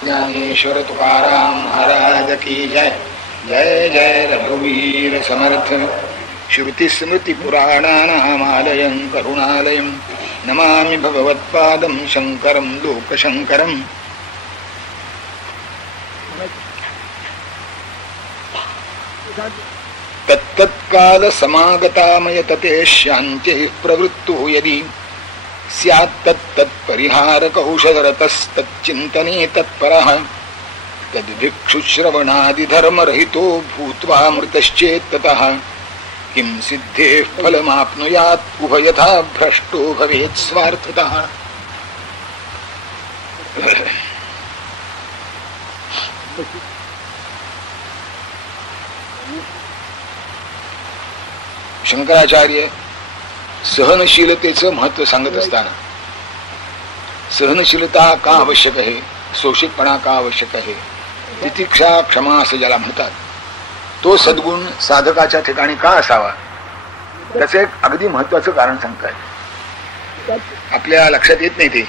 ज्ञानेश्वर तुकाराम महाराज की जय. जय जय रघुवीर समर्थ. श्रुति स्मृति पुराणानामालयं करुणालयं नमामि भगवत्पादं शंकरं लोकशंकरम्. तत्तत्काल समागतामय तते शान्तिः प्रवृत्तो यदि स्यात् तत्तत्परिहारकौशलरतस्तच्चिन्तने तत्परः तद्भिक्षुश्रवणादिधर्मरहितो भूत्वा मृतश्चेत्ततः किं सिद्धेः फलमाप्नुयात् उभयथा भ्रष्टो भवेत् स्वार्थतः. शंकराचार्य सहनशीलतेचं महत्व सांगत असताना सहनशीलता का आवश्यक आहे, शोषितपणा का आवश्यक आहे, तितिक्षा क्षमा असं ज्याला म्हणतात तो सद्गुण साधकाच्या ठिकाणी का असावा त्याचं एक अगदी महत्वाचं कारण सांगतात. आपल्या लक्षात येत नाही ते,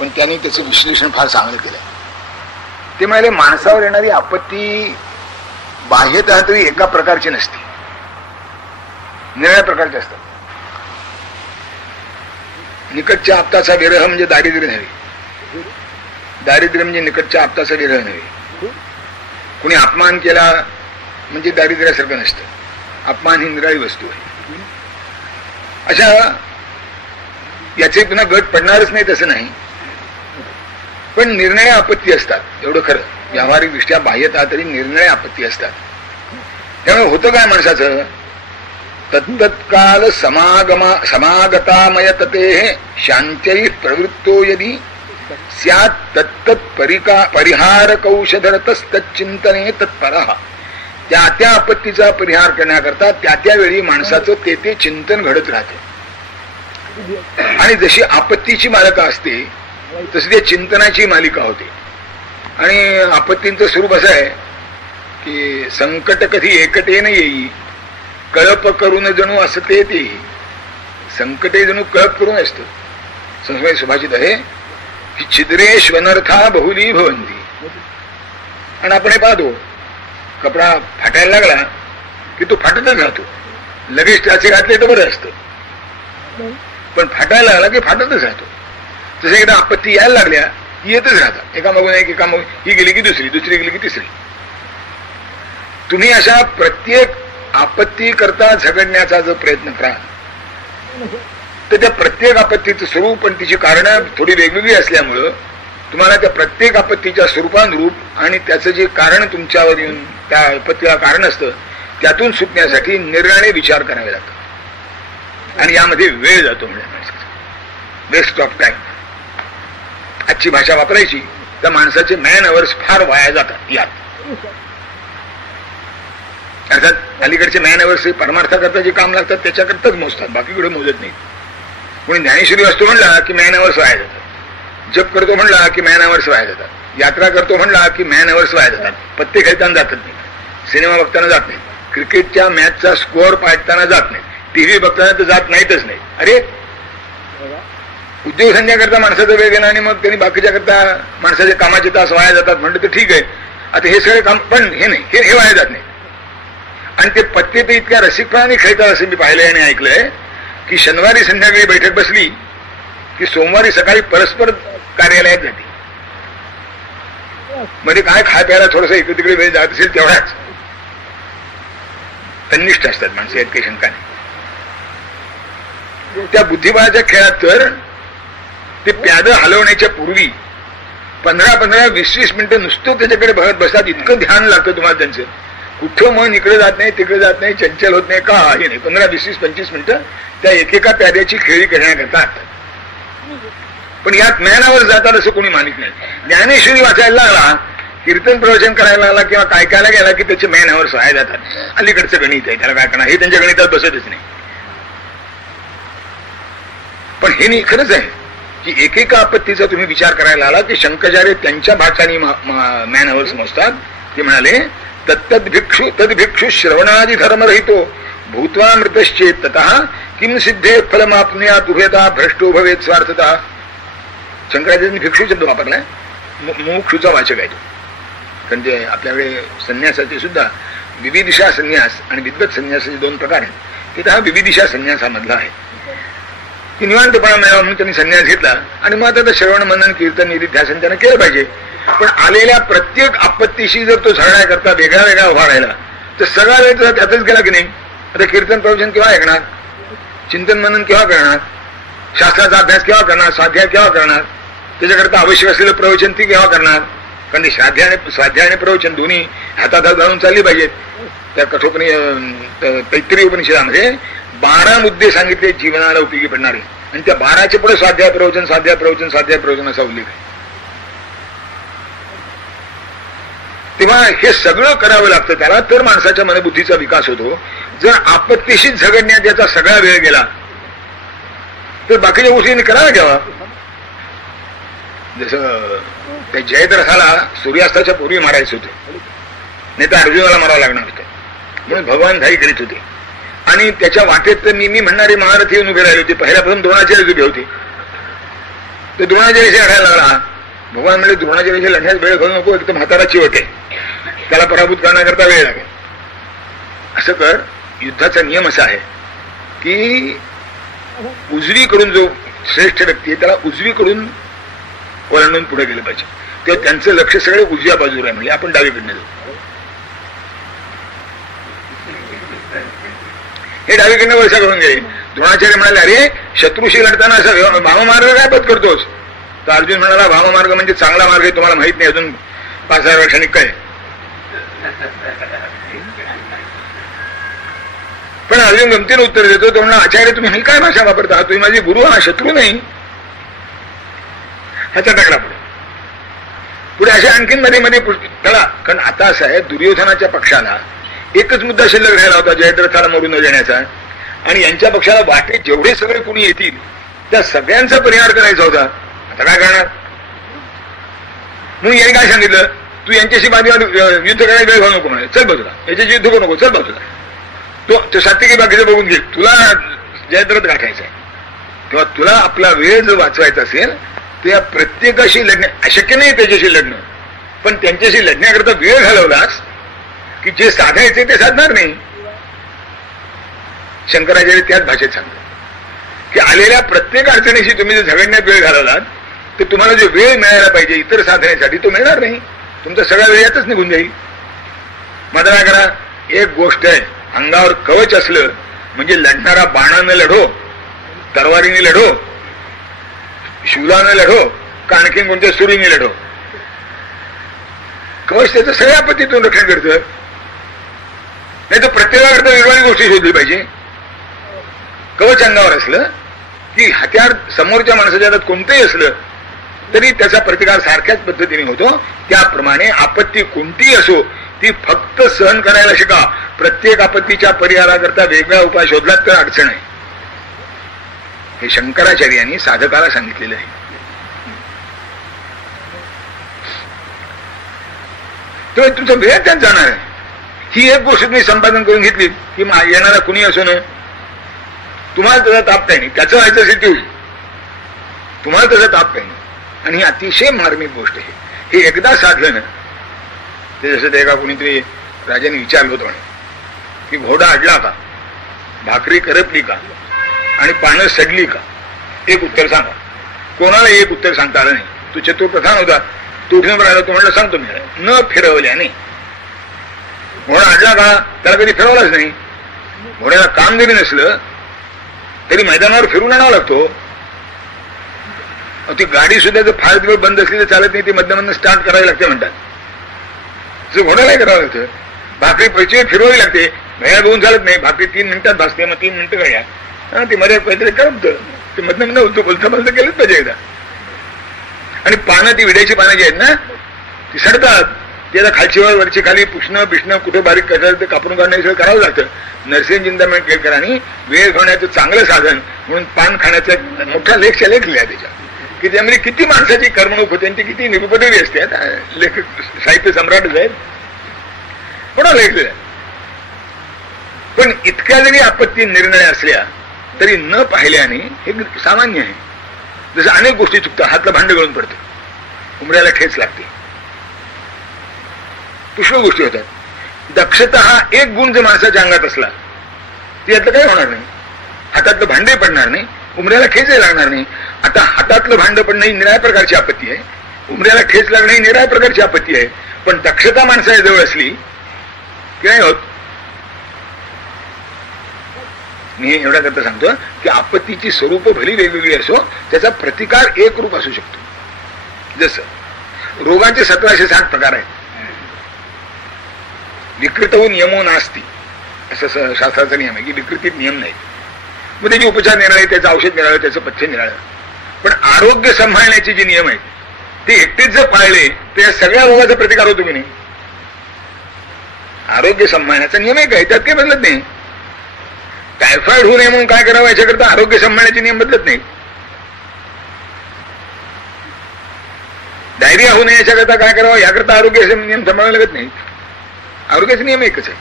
पण त्यांनी त्याचं विश्लेषण फार चांगलं केलं. ते म्हणाले माणसावर येणारी आपत्ती बाह्यतः तरी एका प्रकारची नसते, निराळ्या प्रकारचे असतात. निकटच्या आप्ताचा विरह म्हणजे दारिद्र्य नव्हे, दारिद्र्य म्हणजे निकटच्या आप्ताचा विरह नव्हे. कुणी अपमान केला म्हणजे दारिद्र्यासारखं नसतं. अपमान ही निराळी वस्तू आहे. अशा याचे पुन्हा गट पडणारच नाही तसं नाही, पण निर्णय आपत्ती असतात एवढं खरं. व्यावहारिक दृष्ट्या बाह्यतः तरी निर्णय आपत्ती असतात. त्यामुळे होतं काय माणसाचं, तत्तत्काल समागतामय ततेः शान्त्यै प्रवृत्तो यदि स्यात् तत्तत्परिहारकौशलरतस्तच्चिन्तने तत्परः. त्या आपत्तीचा परिहार करण्याकरता त्या वेळी माणसाचं ते चिंतन घडत राहते. आणि जशी आपत्तीची मालिका असते तशी त्या चिंतनाची मालिका होते. आणि आपत्तींचं स्वरूप असं आहे की संकट कधी एकटेन येई कळप करून जणू असते ते. संकटे जणू कळप करून असतं. संस्कृत सुभाषित आहे की छिद्रेष्वनर्था बहुली भवंती. आणि आपण हे पाहतो, कपडा फाटायला लागला की तो फाटतच राहतो. लगेच त्याचे घातले तर बरं असतं, पण फाटायला लागला की फाटतच राहतो. तसे एकदा आपत्ती यायला लागल्या की येतच राहतात, एकामागून एक एकामागून. ही गेली की दुसरी, दुसरी गेली की तिसरी. तुम्ही अशा प्रत्येक आपत्ती करता झगडण्याचा जो प्रयत्न कराल तर त्या प्रत्येक आपत्तीचं स्वरूप पण तिची कारणं थोडी वेगवेगळी असल्यामुळं तुम्हाला त्या प्रत्येक आपत्तीच्या स्वरूपानुरूप आणि त्याचं जे कारण तुमच्यावर येऊन त्या आपत्तीला कारण असतं त्यातून सुटण्यासाठी निर्णय विचार करावे लागतात. आणि यामध्ये वेळ जातो. म्हणजे माणसाचा वेस्ट ऑफ टाइम. आजची भाषा वापरायची तर माणसाचे मॅन अवर्स फार वाया जातात यात. अर्थात अलीकडचे मॅन अवर्स परमार्थाकरता जे काम लागतात त्याच्याकरताच मोजतात, बाकीकडे मोजत नाही. कोणी ज्ञानेश्वरी असतो म्हणला की मॅन अवर्स वाया जातात. जप करतो म्हणला की मॅन अवर्स वाया जातात. यात्रा करतो म्हणला की मॅन अवर्स वाया जातात. पत्ते खेळताना जातच नाही, सिनेमा बघताना जात नाही, क्रिकेटच्या मॅचचा स्कोअर पाहताना जात नाही, टीव्ही बघताना तर जात नाहीतच नाही. अरे उद्योगधंद्याकरता माणसाचा वेळ गेला आणि मग त्यांनी बाकीच्या करता माणसाचे कामाचे तास वाया जातात म्हटलं तर ठीक आहे. आता हे सगळे काम, पण हे नाही, हे वाया जात नाही. आणि ते पत्ते ते इतक्या रसिकपणाने खेळतात असं मी पाहिलंय आणि ऐकलंय की शनिवारी संध्याकाळी बैठक बसली की सोमवारी सकाळी परस्पर कार्यालयात जाते. म्हणजे काय खाय प्यायला थोडस इकडे तिकडे वेळ जात असेल तेवढाच. तन्निष्ठ असतात माणसं, यात काही शंका नाही. त्या बुद्धिबळाच्या खेळात तर ते प्याद हलवण्याच्या पूर्वी 15-20 मिनिटं नुसतं त्याच्याकडे बघत बसतात. इतकं ध्यान लागतं तुम्हाला त्यांचं. कुठं मन इकडे जात नाही, तिकडे जात नाही, चंचल होत नाही, का हे नाही. 15-20-25 मिनिटं त्या एकेका प्याद्याची खेळी करण्याकरता. पण यात ज्ञानावर जातात असं कोणी मानित नाही. ज्ञानेश्वरी वाचायला लागला, कीर्तन प्रवचन करायला लागला किंवा काय कायला गेला की त्याचे मॅन अवर्स वाया जातात. अलीकडचं गणित आहे, त्याला काय करणार, हे त्यांच्या गणितात बसतच नाही. पण हे नाही, खरंच आहे की एकेका आपत्तीचा तुम्ही विचार करायला आला की शंकराचार्य त्यांच्या भाषांनी मॅन अवर्स मोजतात. ते म्हणाले तद्भिक्षु श्रवणादि धर्मरहितो भूत्वा मृतश्चेत्ततः किम सिद्धे फलमाप्नुयात् उभयता भ्रष्टो भवेत् स्वार्थतः. शंकराचार्यांनी भिक्षू शब्द वापरलाय. मुमुक्षूचा वाचक आहे तो. कारण ते आपल्याकडे संन्यासाचे सुद्धा विविदिशा संन्यास आणि विद्वत संन्यासाचे दोन प्रकार आहेत. तिथं हा विविदिशा संन्यासामधला आहे की निवांतपणा मिळावा म्हणून त्यांनी संन्यास घेतला आणि मग आता श्रवण मनन कीर्तन निधिध्यासन त्यानं केलं पाहिजे. पण आलेल्या प्रत्येक आपत्तीशी जर तो झगडा करता वेगळा वेगळा उभा राहिला तर सगळा वेळ तर त्यातच गेला की नाही. आता कीर्तन प्रवचन केव्हा ऐकणार, चिंतन मनन केव्हा करणार, शास्त्राचा अभ्यास केव्हा करणार, स्वाध्याय केव्हा करणार, त्याच्याकरता आवश्यक असलेलं प्रवचन ती केव्हा करणार. कारण ते स्वाध्याय आणि प्रवचन दोन्ही हातात घालून चालली पाहिजेत. त्या कठोपनी तैत्तिरीय उपनिषदामध्ये 12 मुद्दे सांगितले जीवनाला उपयोगी पडणारे आणि त्या 12च्या पुढे स्वाध्याय प्रवचन स्वाध्याय प्रवचन स्वाध्याय प्रवचन असा उल्लेख आहे. तेव्हा हे सगळं करावं लागतं त्याला, तर माणसाच्या मनबुद्धीचा विकास होतो. जर आपत्तीशीच झगडण्यात याचा सगळा वेळ गेला तर बाकीच्या गोष्टींनी करायला घ्यावा. जसं त्या जयद्रथाला सूर्यास्ताच्या पूर्वी मारायचं होतं, नाही तर अर्जुनाला मारावं लागणार होतं, म्हणून भगवान घाई करीत होते. आणि त्याच्या वाटेत तर मी म्हणणारे महारथी येऊन उभे राहिले होते. पहिल्यापासून द्रोणाचार्य उभे होते. तर द्रोणाचार्याशी लढायला लागला. भगवान म्हणजे द्रोणाचार्याशी लढण्यास वेळ घालू नको, एकदम म्हातारा चिवट आहे, त्याला पराभूत करण्याकरता वेळ लागेल. असं कर. युद्धाचा नियम असा आहे की उजवीकडून जो श्रेष्ठ व्यक्ती आहे त्याला उजवीकडून ओलांडून पुढे गेलं पाहिजे. तेव्हा त्यांचं लक्ष सगळे उजव्या बाजूला आहे, म्हणजे आपण डावीकडनं जाऊ. हे डावीकडनं वर्षा करून गेले. द्रोणाचार्य म्हणाले, अरे शत्रूशी लढताना असं भावमार्ग काय पद करतोस. तर अर्जुन म्हणाला, भावमार्ग म्हणजे चांगला मार्ग आहे, तुम्हाला माहित नाही अजून 5,000 वर्षांनी काय. पण अर्जुन गमतीनं उत्तर देतो. तो म्हणला, आचार्य तुम्ही ही काय भाषा वापरता, तुम्ही माझे गुरु, हा शत्रू नाही. ह्याचा टाकला पुढे अशा आणखीन मध्ये मध्ये त्याला. कारण आता असं आहे, दुर्योधनाच्या पक्षाला एकच मुद्दा शिल्लक राहिला होता, जयद्रथाला मरून न देण्याचा. आणि यांच्या पक्षाला वाटेत जेवढे सगळे कुणी येतील त्या सगळ्यांचा परिहार करायचा होता. आता काय करणार. म्हणून यांनी काय सांगितलं, तू यांच्याशी युद्ध करायला वेळ घालू नको म्हणे, चल बाजूला, याच्याशी युद्ध करू नको, चल बाजूला. तो सात्विकी बाकीचं बघून घे, तुला जयद्रथ गाठायचा आहे. तेव्हा तुला आपला वेळ जर वाचवायचा असेल तर या प्रत्येकाशी लढणं अशक्य नाही, त्याच्याशी लढणं. पण त्यांच्याशी लढण्याकरता वेळ घालवलास की जे साधायचे ते साधणार नाही. शंकराचार्य त्याच भाषेत सांगतात की आलेल्या प्रत्येक अडचणीशी तुम्ही जर झगडण्यात वेळ घालवलात तर तुम्हाला जे वेळ मिळायला पाहिजे इतर साधण्यासाठी तो मिळणार नाही. तुमचा सगळा वेळ यातच निघून जाईल. मात्र काय करा, एक गोष्ट आहे, अंगावर कवच असलं म्हणजे लढणारा बाणानं लढो, तरवारीने लढो, शूलानं लढो का आणखीन कोणत्या सुरीने लढो, कवच त्याचं सगळ्या आपत्तीतून रक्षण करतं. नाही तर प्रत्येकाकरता वेगवेगळी गोष्टी शोधली पाहिजे. कवच अंगावर असलं की हत्यार समोरच्या माणसाच्या हातात कोणतंही असलं तरी त्याचा प्रतिकार सारख्याच पद्धतीने होतो. त्याप्रमाणे आपत्ती कोणतीही असो ती फक्त सहन करायला शिका. प्रत्येक आपत्तीच्या परिहाराकरता वेगळा उपाय शोधला तर अडचण आहे. हे शंकराचार्यांनी साधकाला सांगितलेलं आहे. तर तुमचा वेळ त्यात जाणार आहे. ही एक गोष्ट तुम्ही संपादन करून घेतली की येणारा कुणी असो ना, तुम्हाला त्याचा ताप काही नाही, त्याचं व्हायचं असेल ते होईल, तुम्हाला त्याचा ताप काही नाही. आणि ही अतिशय मार्मिक गोष्ट आहे. हे एकदा साधलं ना, ते जसं ते एका कुणीतरी राजाने विचारलं होतं म्हणे की घोडा अडला का, भाकरी करपली का आणि पानं सडली का, एक उत्तर सांगा. कोणाला एक उत्तर सांगता आलं नाही. तो चतुर्प्रधान होता, तो उठून राहिला. तो म्हणला, सांगतो मी, न फिरवल्याने. घोडा अडला का, त्याला कधी फिरवलाच नाही. घोड्याला काम जरी नसलं तरी मैदानावर फिरून आणावं लागतो. ती गाडी सुद्धा जर फार दिवस बंद असली तर चालत नाही, ती मधनं स्टार्ट करावी लागते म्हणतात. जर घोड्यालाही करावं लागतं. भाकरी पैसे फिरवावी लागते, घड्याळ बघून चालत नाही. भाकरी 3 मिनिटात भासते, मग 3 मिनिटं घड्याळ, ती मध्ये काहीतरी करत ते मधनं बोलतो बोलतं केलंच पाहिजे एकदा. आणि पानं, ती विड्याची पानं जी आहेत ना ती सडतात. ती आता खालची वरची खाली पुष्णं बिष्णं कुठे बारीक करायचं ते कापून काढणं सगळं करावं लागतं. नरसिंह चिंतामण केळकरांनी वेळ घालण्याचं चांगलं साधन म्हणून पान खाण्याचा मोठा लेख लिहिला त्याच्या, की त्यामध्ये किती माणसाची कर्मणूक होते आणि ती किती निरुपदेवी असते. लेखक साहित्य सम्राटच आहेत, कोणा लेख लिहिला. पण इतक्या जरी आपत्ती निर्णय असल्या तरी न पाहिल्याने हे सामान्य आहे. जसं अनेक गोष्टी चुकतात, हातलं भांड गळून पडतं. उमऱ्याला ठेच लागते, पुष्कळ गोष्टी होतात. दक्षता हा एक गुण जर माणसाच्या अंगात असला तर यातलं काही होणार नाही. हातातलं भांडे पडणार नाही, उमऱ्याला ठेचही लागणार नाही. आता हातातलं भांड पडणं ही निराळ्या प्रकारची आपत्ती आहे, उमऱ्याला ठेच लागणं ही निराळ्या प्रकारची आपत्ती आहे. पण दक्षता माणसाच्या जवळ असली की नाही होत. मी एवढ्या करता सांगतो की आपत्तीची स्वरूप भली वेगवेगळी असो, त्याचा प्रतिकार एक रूप असू शकतो. जसं रोगाचे 1760 प्रकार आहेत. विकृतवून नियमो नास्ती असं शास्त्राचा नियम आहे की विकृतीत नियम नाही. मग त्याचे उपचार निराळे, त्याचं औषध निराळं, त्याचं पथ्य निराळं. पण आरोग्य सांभाळण्याचे जे नियम आहेत ते एकटेच जर पाळले तर या सगळ्या रोगाचा प्रतिकार होतो की नाही. आरोग्य सांभाळण्याचा नियम आहे काय, त्यात काही बदलत नाही. टायफॉइड होऊ नये म्हणून काय करावं याच्याकरता आरोग्य सांभाळण्याचे नियम बदलत नाही. डायरिया होऊ नये याच्याकरता काय करावं याकरता आरोग्याचे नियम सांभाळावे लागत नाही. आरोग्याचे नियम एकच आहे,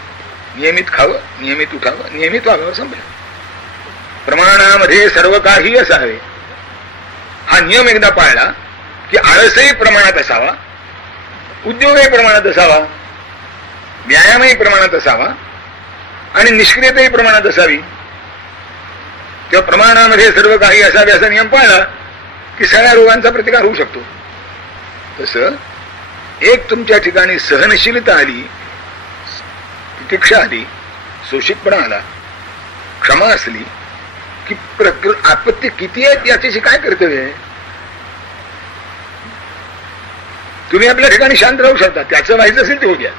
नियमित खावं, नियमित उठावं, नियमित वागावं, संपलं. प्रमाणामध्ये सर्व काही असावे. हा नियम एकदा पाळला की आळसही प्रमाणात असावा, उद्योगही प्रमाणात असावा, व्यायामही प्रमाणात असावा आणि निष्क्रियताही प्रमाणात असावी. तेव्हा प्रमाणामध्ये सर्व काही असावे असा नियम पाळला की सगळ्या रोगांचा प्रतिकार होऊ शकतो. तसं एक तुमच्या ठिकाणी सहनशीलता आली, तितिक्षा आली, सोशितपणा आला, क्षमा असली की आपत्ती किती आहेत याच्याशी काय कर्तव्य आहे. तुम्ही आपल्या ठिकाणी शांत राहू शकता, त्याचं व्हायचं असेल ते होऊ द्या.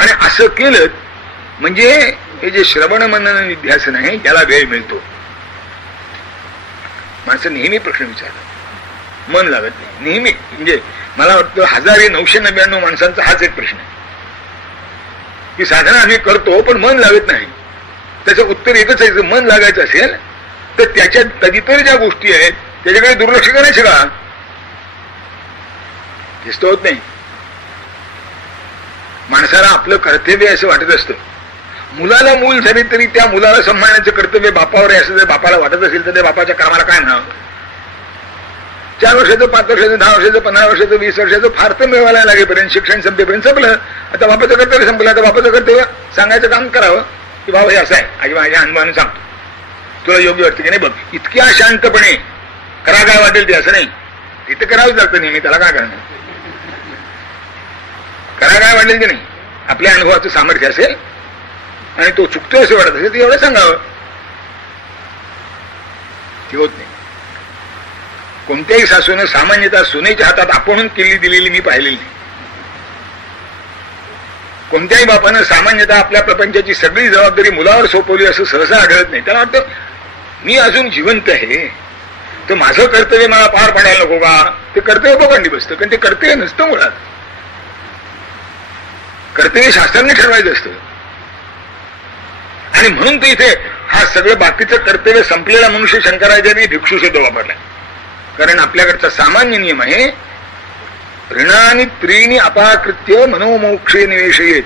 आणि असं केलं म्हणजे हे जे श्रवण मनन निध्यासन आहे याला वेळ मिळतो. माणसं नेहमी प्रश्न विचारतात, मन लागत नाही. नेहमी म्हणजे मला वाटतं 1999 माणसांचा हाच एक प्रश्न आहे की साधना आम्ही करतो पण मन लागत नाही. त्याचं उत्तर एकच आहे, जर मन लागायचं असेल तर त्याच्यात कधीतरी ज्या गोष्टी आहेत त्याच्याकडे दुर्लक्ष करायचं का, तेच होत नाही. माणसाला आपलं कर्तव्य असं वाटत असतं. मुलाला मूल झाले तरी त्या मुलाला सांभाळण्याचं कर्तव्य बापावर आहे असं जर बापाला वाटत असेल तर त्या बापाच्या कामाला काय म्हणावं. 4 वर्षाचं, 5 वर्षाचं, 10 वर्षाचं, 15 वर्षाचं, 20 वर्षाचं फार तर मिळवायला लागेपर्यंत शिक्षण संपेपर्यंत संपलं. आता बापाचं कर्तव्य संपलं, आता बापाचं कर्तव्य सांगायचं काम करावं की बाबा हे असं आहे, आणि माझ्या अनुभवाने सांगतो, तुला योग्य वाटतं की नाही बघ. इतक्या शांतपणे करा काय वाटेल ते असं नाही, तिथं करावंच लागतं नेहमी. त्याला काय करणार, करा काय वाटेल की नाही. आपल्या अनुभवाचं सामर्थ्य असेल आणि तो चुकतोय असं वाटत असेल तर एवढं सांगावं. ते होत नाही. कोणत्याही सासूनं सामान्यतः सुनेच्या हातात आपणहून किल्ली दिलेली मी पाहिलेली नाही. कोणत्याही बापानं सामान्यतः आपल्या प्रपंचाची सगळी जबाबदारी मुलावर सोपवली असं सहसा आढळत नाही. त्याला वाटतं मी अजून जिवंत आहे तर माझं कर्तव्य मला पार पाडायला नको का. ते कर्तव्य बघांडी बसतं, कारण ते कर्तव्य नसतं मुळात. कर्तव्य शास्त्राने ठरवायचं असतं. आणि म्हणून ते इथे हा सगळं बाकीचं कर्तव्य संपलेला मनुष्य शंकराचार्यांनी भिक्षू शब्द वापरला. कारण आपल्याकडचा सामान्य नियम आहे ऋणानी त्रीणी अपाकृत्य मनोमोक्षे निवेशयेत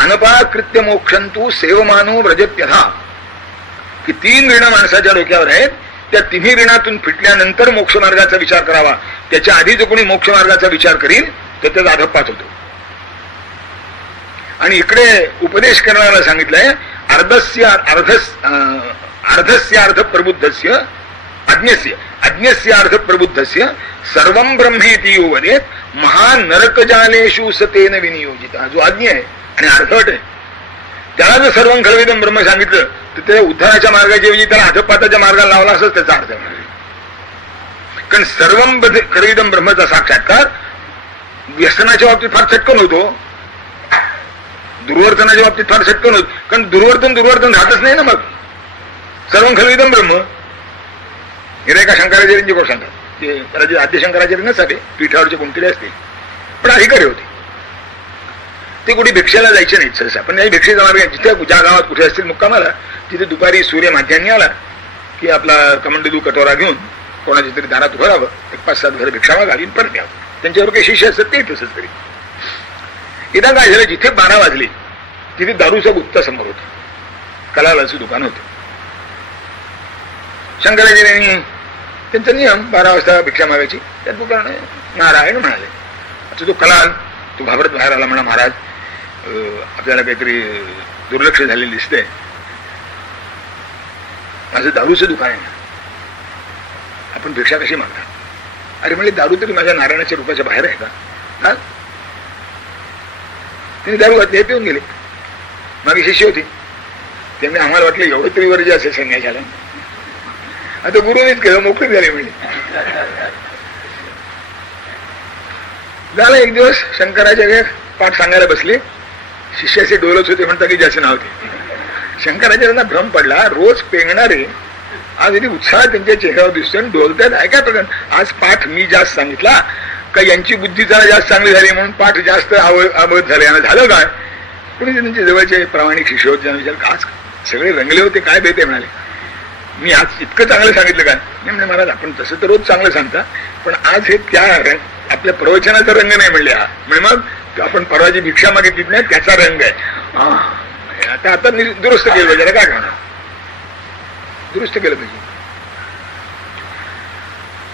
अनपाकृत्य मोक्षंतु सेवमानो व्रजत्यथा. की 3 ऋण माणसाच्या डोक्यावर आहेत, त्या 3 ऋणातून फिटल्यानंतर मोक्ष मार्गाचा विचार करावा. त्याच्या आधी जो कोणी मोक्ष मार्गाचा विचार करील तर त्याचा अधपात होतो. आणि इकडे उपदेश करणारा सांगितलंय अर्धस्य अर्ध प्रबुद्धस्य अज्ञस्य अर्ध प्रबुद्धस्य सर्वं ब्रह्मेति यो वदेत महान नरकजालेषु सतेन विनियोजिता. जो अज्ञ आहे आणि अर्धवट आहे त्याला जर सर्वं खलविदं ब्रह्म सांगितलं तर त्या उद्धाराच्या मार्गाच्या ऐवजी त्याला अधपाताच्या मार्गाला लावला असंच त्याचा अर्थ आहे. कारण सर्वं खलविदं ब्रह्मचा साक्षात्कार व्यसनाच्या बाबतीत फार चटकन होतो, दुर्वर्तनाच्या बाबतीत फार चटकन होत. कारण दुर्वर्तन राहतच नाही ना. मग सर्वं खलविदं ब्रह्म हे एका शंकराचार्यांची गोष्ट सांगतात की त्याला आद्य शंकराचार्य नसावे, पीठावरचे कोणतरी असते पण अधिकारी होते. ते कुठे भिक्षेला जायचे नाहीत सहसा, पण नाही भिक्षेचा मार्ग जिथे ज्या गावात कुठे असतील मुक्कामाला तिथे दुपारी सूर्य माध्यान्नी आला की आपला कमंडलू कटोरा घेऊन कोणाच्या तरी दारात उभं राहावं, 1-5-7 घर भिक्षा मागावी परत यावं. त्यांच्यावर काही शिष्य असतात ते तसंच तरी. एकदा काय झालं, जिथे 12 वाजले तिथे दारूचा गुत्ता समोर होता, कलालाचं दुकान होतं. शंकराचार्यांनी त्यांचा नियम 12 वाजता भिक्षा मागायची. त्या दुकान नारायण म्हणाले. आता तो कलाल तो घाबरत बाहेर आला. म्हणा महाराज आपल्याला काहीतरी दुर्लक्ष झालेलं दिसतंय. माझं दारूचं दुकान आहे, आपण भिक्षा कशी मागता? अरे म्हणजे दारू तरी माझ्या नारायणाच्या रूपाच्या बाहेर आहे का? त्यांनी दारू घातली, हे पिऊन गेले. मागे शिष्य होती, त्यांनी आम्हाला वाटलं एवढं तरी वर्ज असेल संन्यासाला. आता गुरुनीच केलं, मोकळीच झाले. म्हणजे झाला एक दिवस शंकराचार्य पाठ सांगायला बसले. शिष्याचे डोलत होते म्हणता की ज्याचे नाव होते. शंकराचार्यांना भ्रम पडला, रोज पेंगणारे आज यदि उत्साह त्यांच्या चेहऱ्यावर दिसतो आणि डोलतात. आहे काय प्रकार? आज पाठ मी जास्त सांगितला का यांची बुद्धी जरा जास्त चांगली झाली म्हणून पाठ जास्त अवगत झाले. आणि झालं काय? कुणी त्यांचे जवळचे प्रामाणिक शिष्य होते, त्यांना विचार आज सगळे रंगले होते, काय बेते? म्हणाले मी आज इतकं चांगलं सांगितलं काय? नाही म्हणजे महाराज आपण तसं तर रोज चांगलं सांगता, पण आज हे त्या आपल्या प्रवचनाचा रंग नाही म्हणले. हा म्हणजे मग आपण परवाची भिक्षा मागितली नाही त्याचा रंग आहे. आता दुरुस्त केलं पाहिजे. काय करणार? दुरुस्त केलं पाहिजे.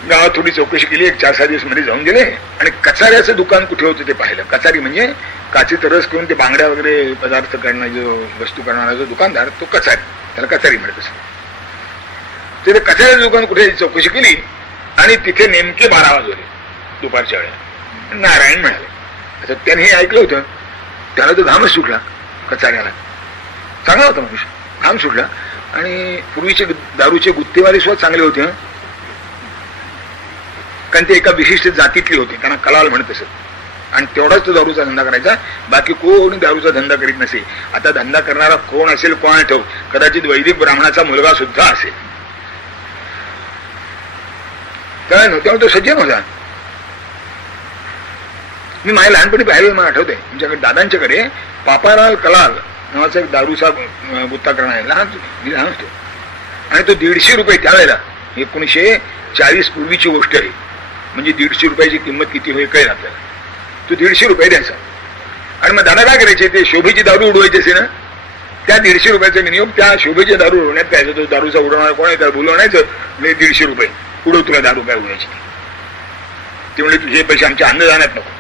गावात थोडी चौकशी केली. एक 4-6 दिवस मध्ये जाऊन गेले आणि कचाऱ्याचं दुकान कुठे होतं ते पाहिलं. कचारी म्हणजे काचेचा रस करून ते बांगड्या वगैरे पदार्थ करणारा जो वस्तू करणारा जो दुकानदार, तो कचारी, त्याला कचारी म्हणत असं. तिथे कचाऱ्याचं दुकान कुठे चौकशी केली आणि तिथे नेमके 12 वाजवले दुपारच्या वेळेला. नारायण म्हणाले. आता त्याने हे ऐकलं होतं, त्याला तो घामच सुटला. कचाऱ्याला चांगला होता मनुष्य, घाम सुटला. आणि पूर्वीचे दारूचे गुत्तेवाले सुद्धा चांगले होते, कारण ते एका विशिष्ट जातीतले होते, त्यांना कलाल म्हणत असत. आणि तेवढाच तो दारूचा धंदा करायचा, बाकी कोणी दारूचा धंदा करीत नसे. आता धंदा करणारा कोण असेल कोण ठेव, कदाचित वैदिक ब्राह्मणाचा मुलगा सुद्धा असेल. त्यामुळे तो सज्जन होता. मी माझ्या लहानपणी पाहिलं, मला आठवतंय तुमच्याकडे दादांच्याकडे पापालाल कलाल नावाचा एक दारूचा गुत्ता करणार लहान होतो. आणि तो 150 रुपये त्यावेळेला 1940 पूर्वीची गोष्ट आहे. म्हणजे 150 रुपयाची किंमत किती होईल कळेल आपल्याला. तो 150 रुपये द्यायचा. आणि मग दादा काय करायचे, ते शोभेची दारू उडवायची असे ना, त्या 150 रुपयाचा विनियोग त्या शोभेचे दारू उडवण्यात द्यायचा. तो दारूचा उडवणार कोण आहे त्याला बोलवण्याचं, म्हणजे 150 रुपये उडव, तुला दारू काय उडवायची. ते म्हणजे तुझे पैसे आमच्या अन्नदानात नको.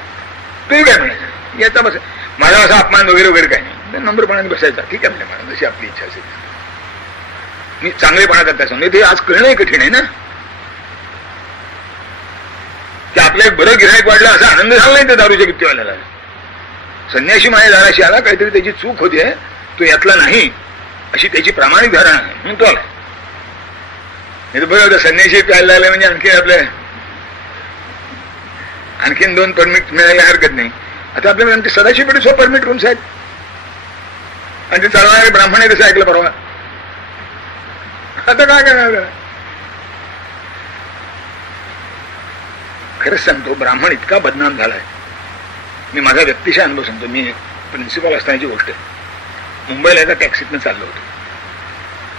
तू काय म्हणायचं, याचा बस माझा असा अपमान वगैरे वगैरे काय नाही, नंबरपणाने बसायचा. ठीक आहे म्हणजे मला जशी आपली इच्छा असेल. मी चांगलेपणा करता सांगते, ते आज कळणंही कठीण आहे ना. ते आपल्या बरं गिऱ्हाईक वाढलं असा आनंद झाला नाही त्या दारूच्या गुत्तेवाल्याला. संन्याशी माझ्या दाराशी आला, काहीतरी त्याची चूक होते, तो यातला नाही अशी त्याची प्रामाणिक धारणा आहे म्हणून तो आला. नाही तर बघा संन्याशी प्यायला लागले म्हणजे आणखीन 2 परमिट मिळायला हरकत नाही. आता आपल्याला आमचे सदाशिव पेठे 100 परमिट रूम्स आहेत आणि ते चालवणारे ब्राह्मण आहे, कसं ऐकलं परवा. आता काय करणार? खरंच सांगतो, ब्राह्मण इतका बदनाम झालाय. मी माझा व्यक्तिशः अनुभव सांगतो. मी प्रिन्सिपल असतानाची गोष्ट आहे. मुंबईला एका टॅक्सीतनं चाललो होतो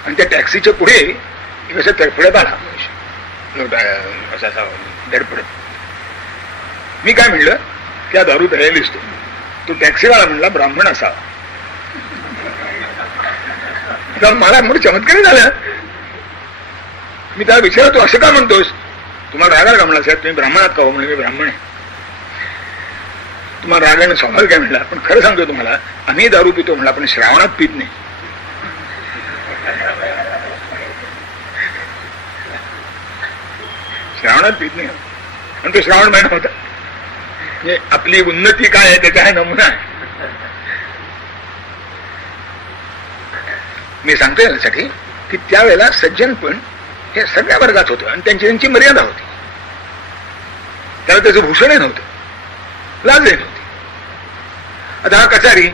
आणि त्या टॅक्सीच्या पुढे कसं तडफडत आला असा धडपडत. मी काय म्हणलं, त्या दारू तयारी दिसतो. तो टॅक्सीवाला म्हणला ब्राह्मण असावा. मला मोठं चमत्कारी झालं. मी त्याला विचारलं, तू असं का म्हणतोस, तुम्हाला रागाला का म्हणला, साहेब तुम्ही ब्राह्मणात का हो? म्हणजे मी ब्राह्मण आहे. तुम्हाला रागाने स्वभाव काय म्हणला, पण खरं सांगतो तुम्हाला, आम्ही दारू पितो म्हणला, पण श्रावणात पित नाही. श्रावणात पित नाही. आणि तो श्रावण महिना होता. म्हणजे आपली उन्नती काय आहे त्याचा हा नमुना आहे. मी सांगतो यासाठी की त्यावेळेला सज्जनपण हे सगळ्या वर्गात होतं आणि त्यांची मर्यादा होती. त्याला त्याचं भूषणही नव्हतं, लाजही नव्हती. आता हा कचारी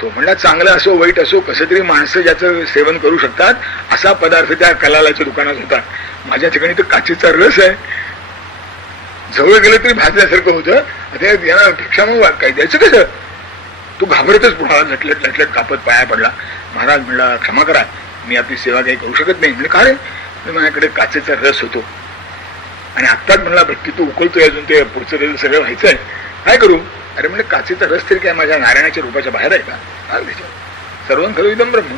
तो म्हणला, चांगला असो वाईट असो, कसं तरी माणसं ज्याचं सेवन करू शकतात असा पदार्थ त्या कलालाच्या दुकानात होता. माझ्या ठिकाणी तर काचेचा रस आहे, जवळ गेलं तरी भाजल्यासारखं होतं. आता यांना भिक्षा मग काय द्यायचं कसं? तो घाबरतच पुढा लटलट लटलट कापत पाया पडला. महाराज म्हणला, क्षमा करा, मी आपली सेवा काही करू शकत नाही. म्हणजे का रे? माझ्याकडे काचेचा रस होतो आणि आत्ताच म्हणला भट्टी तू उकलतोय, अजून ते पुढचं रस सगळं व्हायचंय, काय करू? अरे म्हणजे काचेचा रस तरी काय माझ्या नारायणाच्या रूपाच्या बाहेर आहे का? सर्वं खरं इदं ब्रह्म.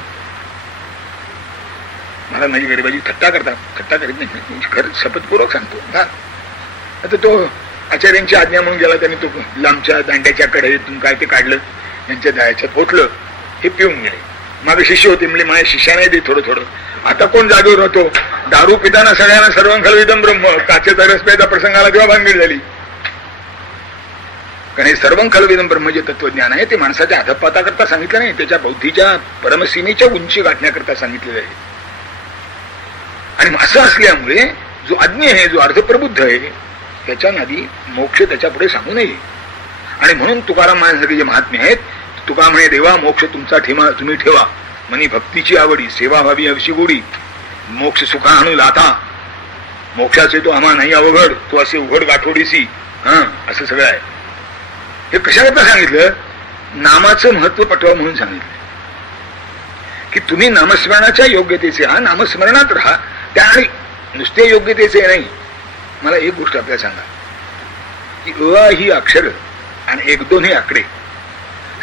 मला माझी गरीबाची थट्टा करतात. थट्टा करीत नाही, खरंच शपथपूर्वक सांगतो. आता तो आचार्यांची आज्ञा म्हणून गेला, त्याने तो लांबच्या दांड्याच्या कढईतून काय ते काढलं, यांच्या दह्याच्यात ओतलं, हे पिऊन गेले. माझे शिष्य होते, म्हणजे माझ्या शिष्याने दे थोडं थोडं. आता कोण जागेवर होतो? दारू पिताना सगळ्यांना सर्वं खलविदम ब्रह्म, काचेचा रस प्यायचा प्रसंग आला तेव्हा भानगड झाली. कारण हे सर्वं खलविदम ब्रह्म जे तत्वज्ञान आहे ते माणसाच्या अधपाताकरता सांगितलं नाही, त्याच्या बुद्धीच्या परमसीमेच्या उंची गाठण्याकरता सांगितलेलं आहे. आणि असं असल्यामुळे जो अज्ञ आहे, जो अर्धप्रबुद्ध आहे, त्याच्या नादी मोक्ष त्याच्या पुढे सांगू नये. आणि म्हणून तुकाराम महाराजांसारखे जे महात्मे आहेत, तुका म्हणे देवा मोक्ष तुमचा तुम्ही ठेवा, म्हणे भक्तीची आवडी, सेवा व्हावी अवशी गोडी, मोक्ष सुखा आणू लाथा, मोक्षाचे तो आम्हा नाही अवघड, तो असे उघड गाठोडीसी. असं सगळं आहे. हे कशाकरता सांगितलं? नामाचं महत्व पटवा म्हणून सांगितलं की तुम्ही नामस्मरणाच्या योग्यतेचे नामस्मरणात राहा. त्या आणि नुसते योग्यतेचे नाही. मला एक गोष्ट आपल्याला सांगा की अ ही अक्षर आणि 1-2 हे आकडे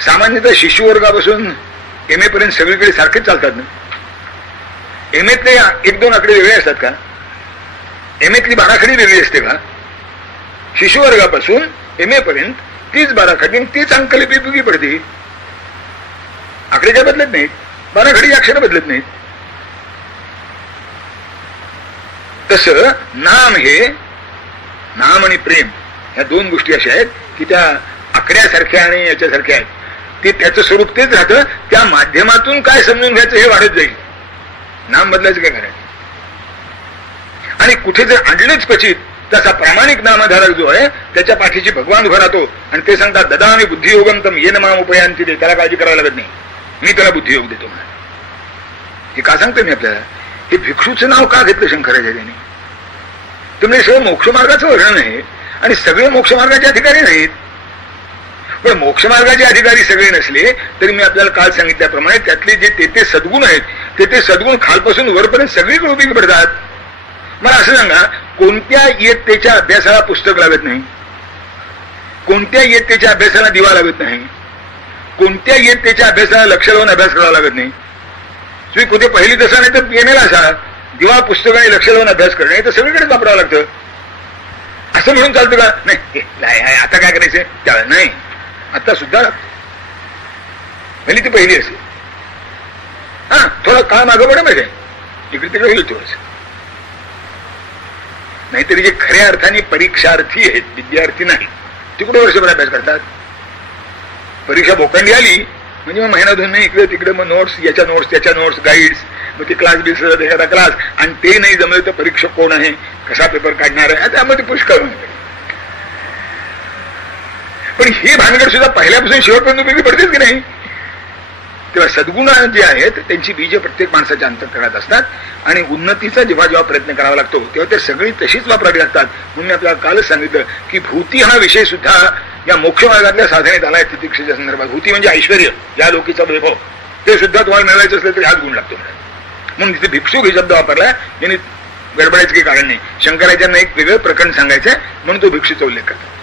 सामान्यतः शिशुवर्गापासून MA पर्यंत सगळीकडे सारखेच चालतात ना. MAतले 1-2 आकडे वेगळे असतात का? MAतली बाराखडी वेगळी असते का? शिशुवर्गापासून MA पर्यंत तीच बाराखडी, तीच अंकलिपी वेगळी पडते. आकडे काय बदलत नाहीत, बाराखडी अक्षर बदलत नाहीत. तसं नाम हे, नाम आणि प्रेम ह्या 2 गोष्टी अशा आहेत की त्या आकड्यासारख्या आणि याच्यासारख्या आहेत. ते त्याचं स्वरूप तेच राहतं, त्या माध्यमातून काय समजून घ्यायचं हे वाढत जाईल. नाम बदलायचं काय करायचं? आणि कुठे जर आणलेच क्वचित, तसा प्रामाणिक नामधारक जो आहे त्याच्या पाठीची भगवान उभा राहतो आणि ते सांगतात ददामी बुद्धियोगम तम येन माम उपयांती दे, त्याला काळजी करायला लागत नाही, मी त्याला बुद्धियोग देतो म्हणा. हे का सांगतो मी आपल्याला? हे भिक्षूचं नाव का घेतलं शंकराचार्यांनी? तुम्ही सगळं मोक्षमार्गाचं वर्णन आहे आणि सगळे मोक्षमार्गाचे अधिकारी नाहीत. पण मोक्षमार्गाचे अधिकारी सगळे नसले तरी मी आपल्याला काल सांगितल्याप्रमाणे त्यातले जे ते सद्गुण आहेत ते सद्गुण खालपासून वरपर्यंत सगळीकडे उपयोगी पडतात. मला असं सांगा, कोणत्या इयत्तेच्या अभ्यासाला पुस्तक लागत नाही? कोणत्या इयत्तेच्या अभ्यासाला दिवा लागत नाही? कोणत्या इयत्तेच्या अभ्यासाला लक्ष लावून अभ्यास करावा लागत नाही? तुम्ही कुठे पहिली दशा नाही तर PNL असा दिवा पुस्तक आणि लक्ष लावून अभ्यास करणे तर सगळीकडेच वापरावं लागतं. असं म्हणून चालतं का? नाही आता काय करायचं त्यावेळेस नाही, आता सुद्धा भली ती पहिली असेल. थोडा काळ मागं पडे माहिती आहे, इकडे तिकडे होईल थोडंच. नाहीतरी जे खऱ्या अर्थाने परीक्षार्थी आहेत, विद्यार्थी नाही, तिकडे वर्षभर अभ्यास करतात. परीक्षा बोकांडी आली म्हणजे मग महिना 2 महिने इकडे तिकडे, मग नोट्स, याच्या नोट्स त्याच्या नोट्स, गाईड्स, मग ते क्लास बिस एखादा क्लास, आणि ते नाही जमलं तर परीक्षक कोण आहे, कसा पेपर काढणार आहे, त्यामध्ये पुष्कळ. पण ही भानगड सुद्धा पहिल्यापासून शेवटपर्यंत उपयोगी पडतेच की नाही? तेव्हा सद्गुण जे आहेत त्यांची बीज प्रत्येक माणसाच्या अंतःकरणात असतात आणि उन्नतीचा जेव्हा जेव्हा प्रयत्न करावा लागतो तेव्हा ते सगळी तशीच वापरावी लागतात. म्हणून मी आपल्याला कालच सांगितलं की भूती हा विषय सुद्धा या मोक्ष मार्गातल्या साधनेत आलाय. तितिक्षेच्या संदर्भात भूती म्हणजे ऐश्वर्य, या लोकीचा वैभव, ते सुद्धा तुम्हाला मिळवायचं असलं तरी हाच गुण लागतो. म्हणून तिथे भिक्षुक हे शब्द वापरला, यांनी गडबडायचं काही कारण नाही. शंकराचार्यांना एक वेगळं प्रकरण सांगायचंय म्हणून तो भिक्षूचा उल्लेख करतो.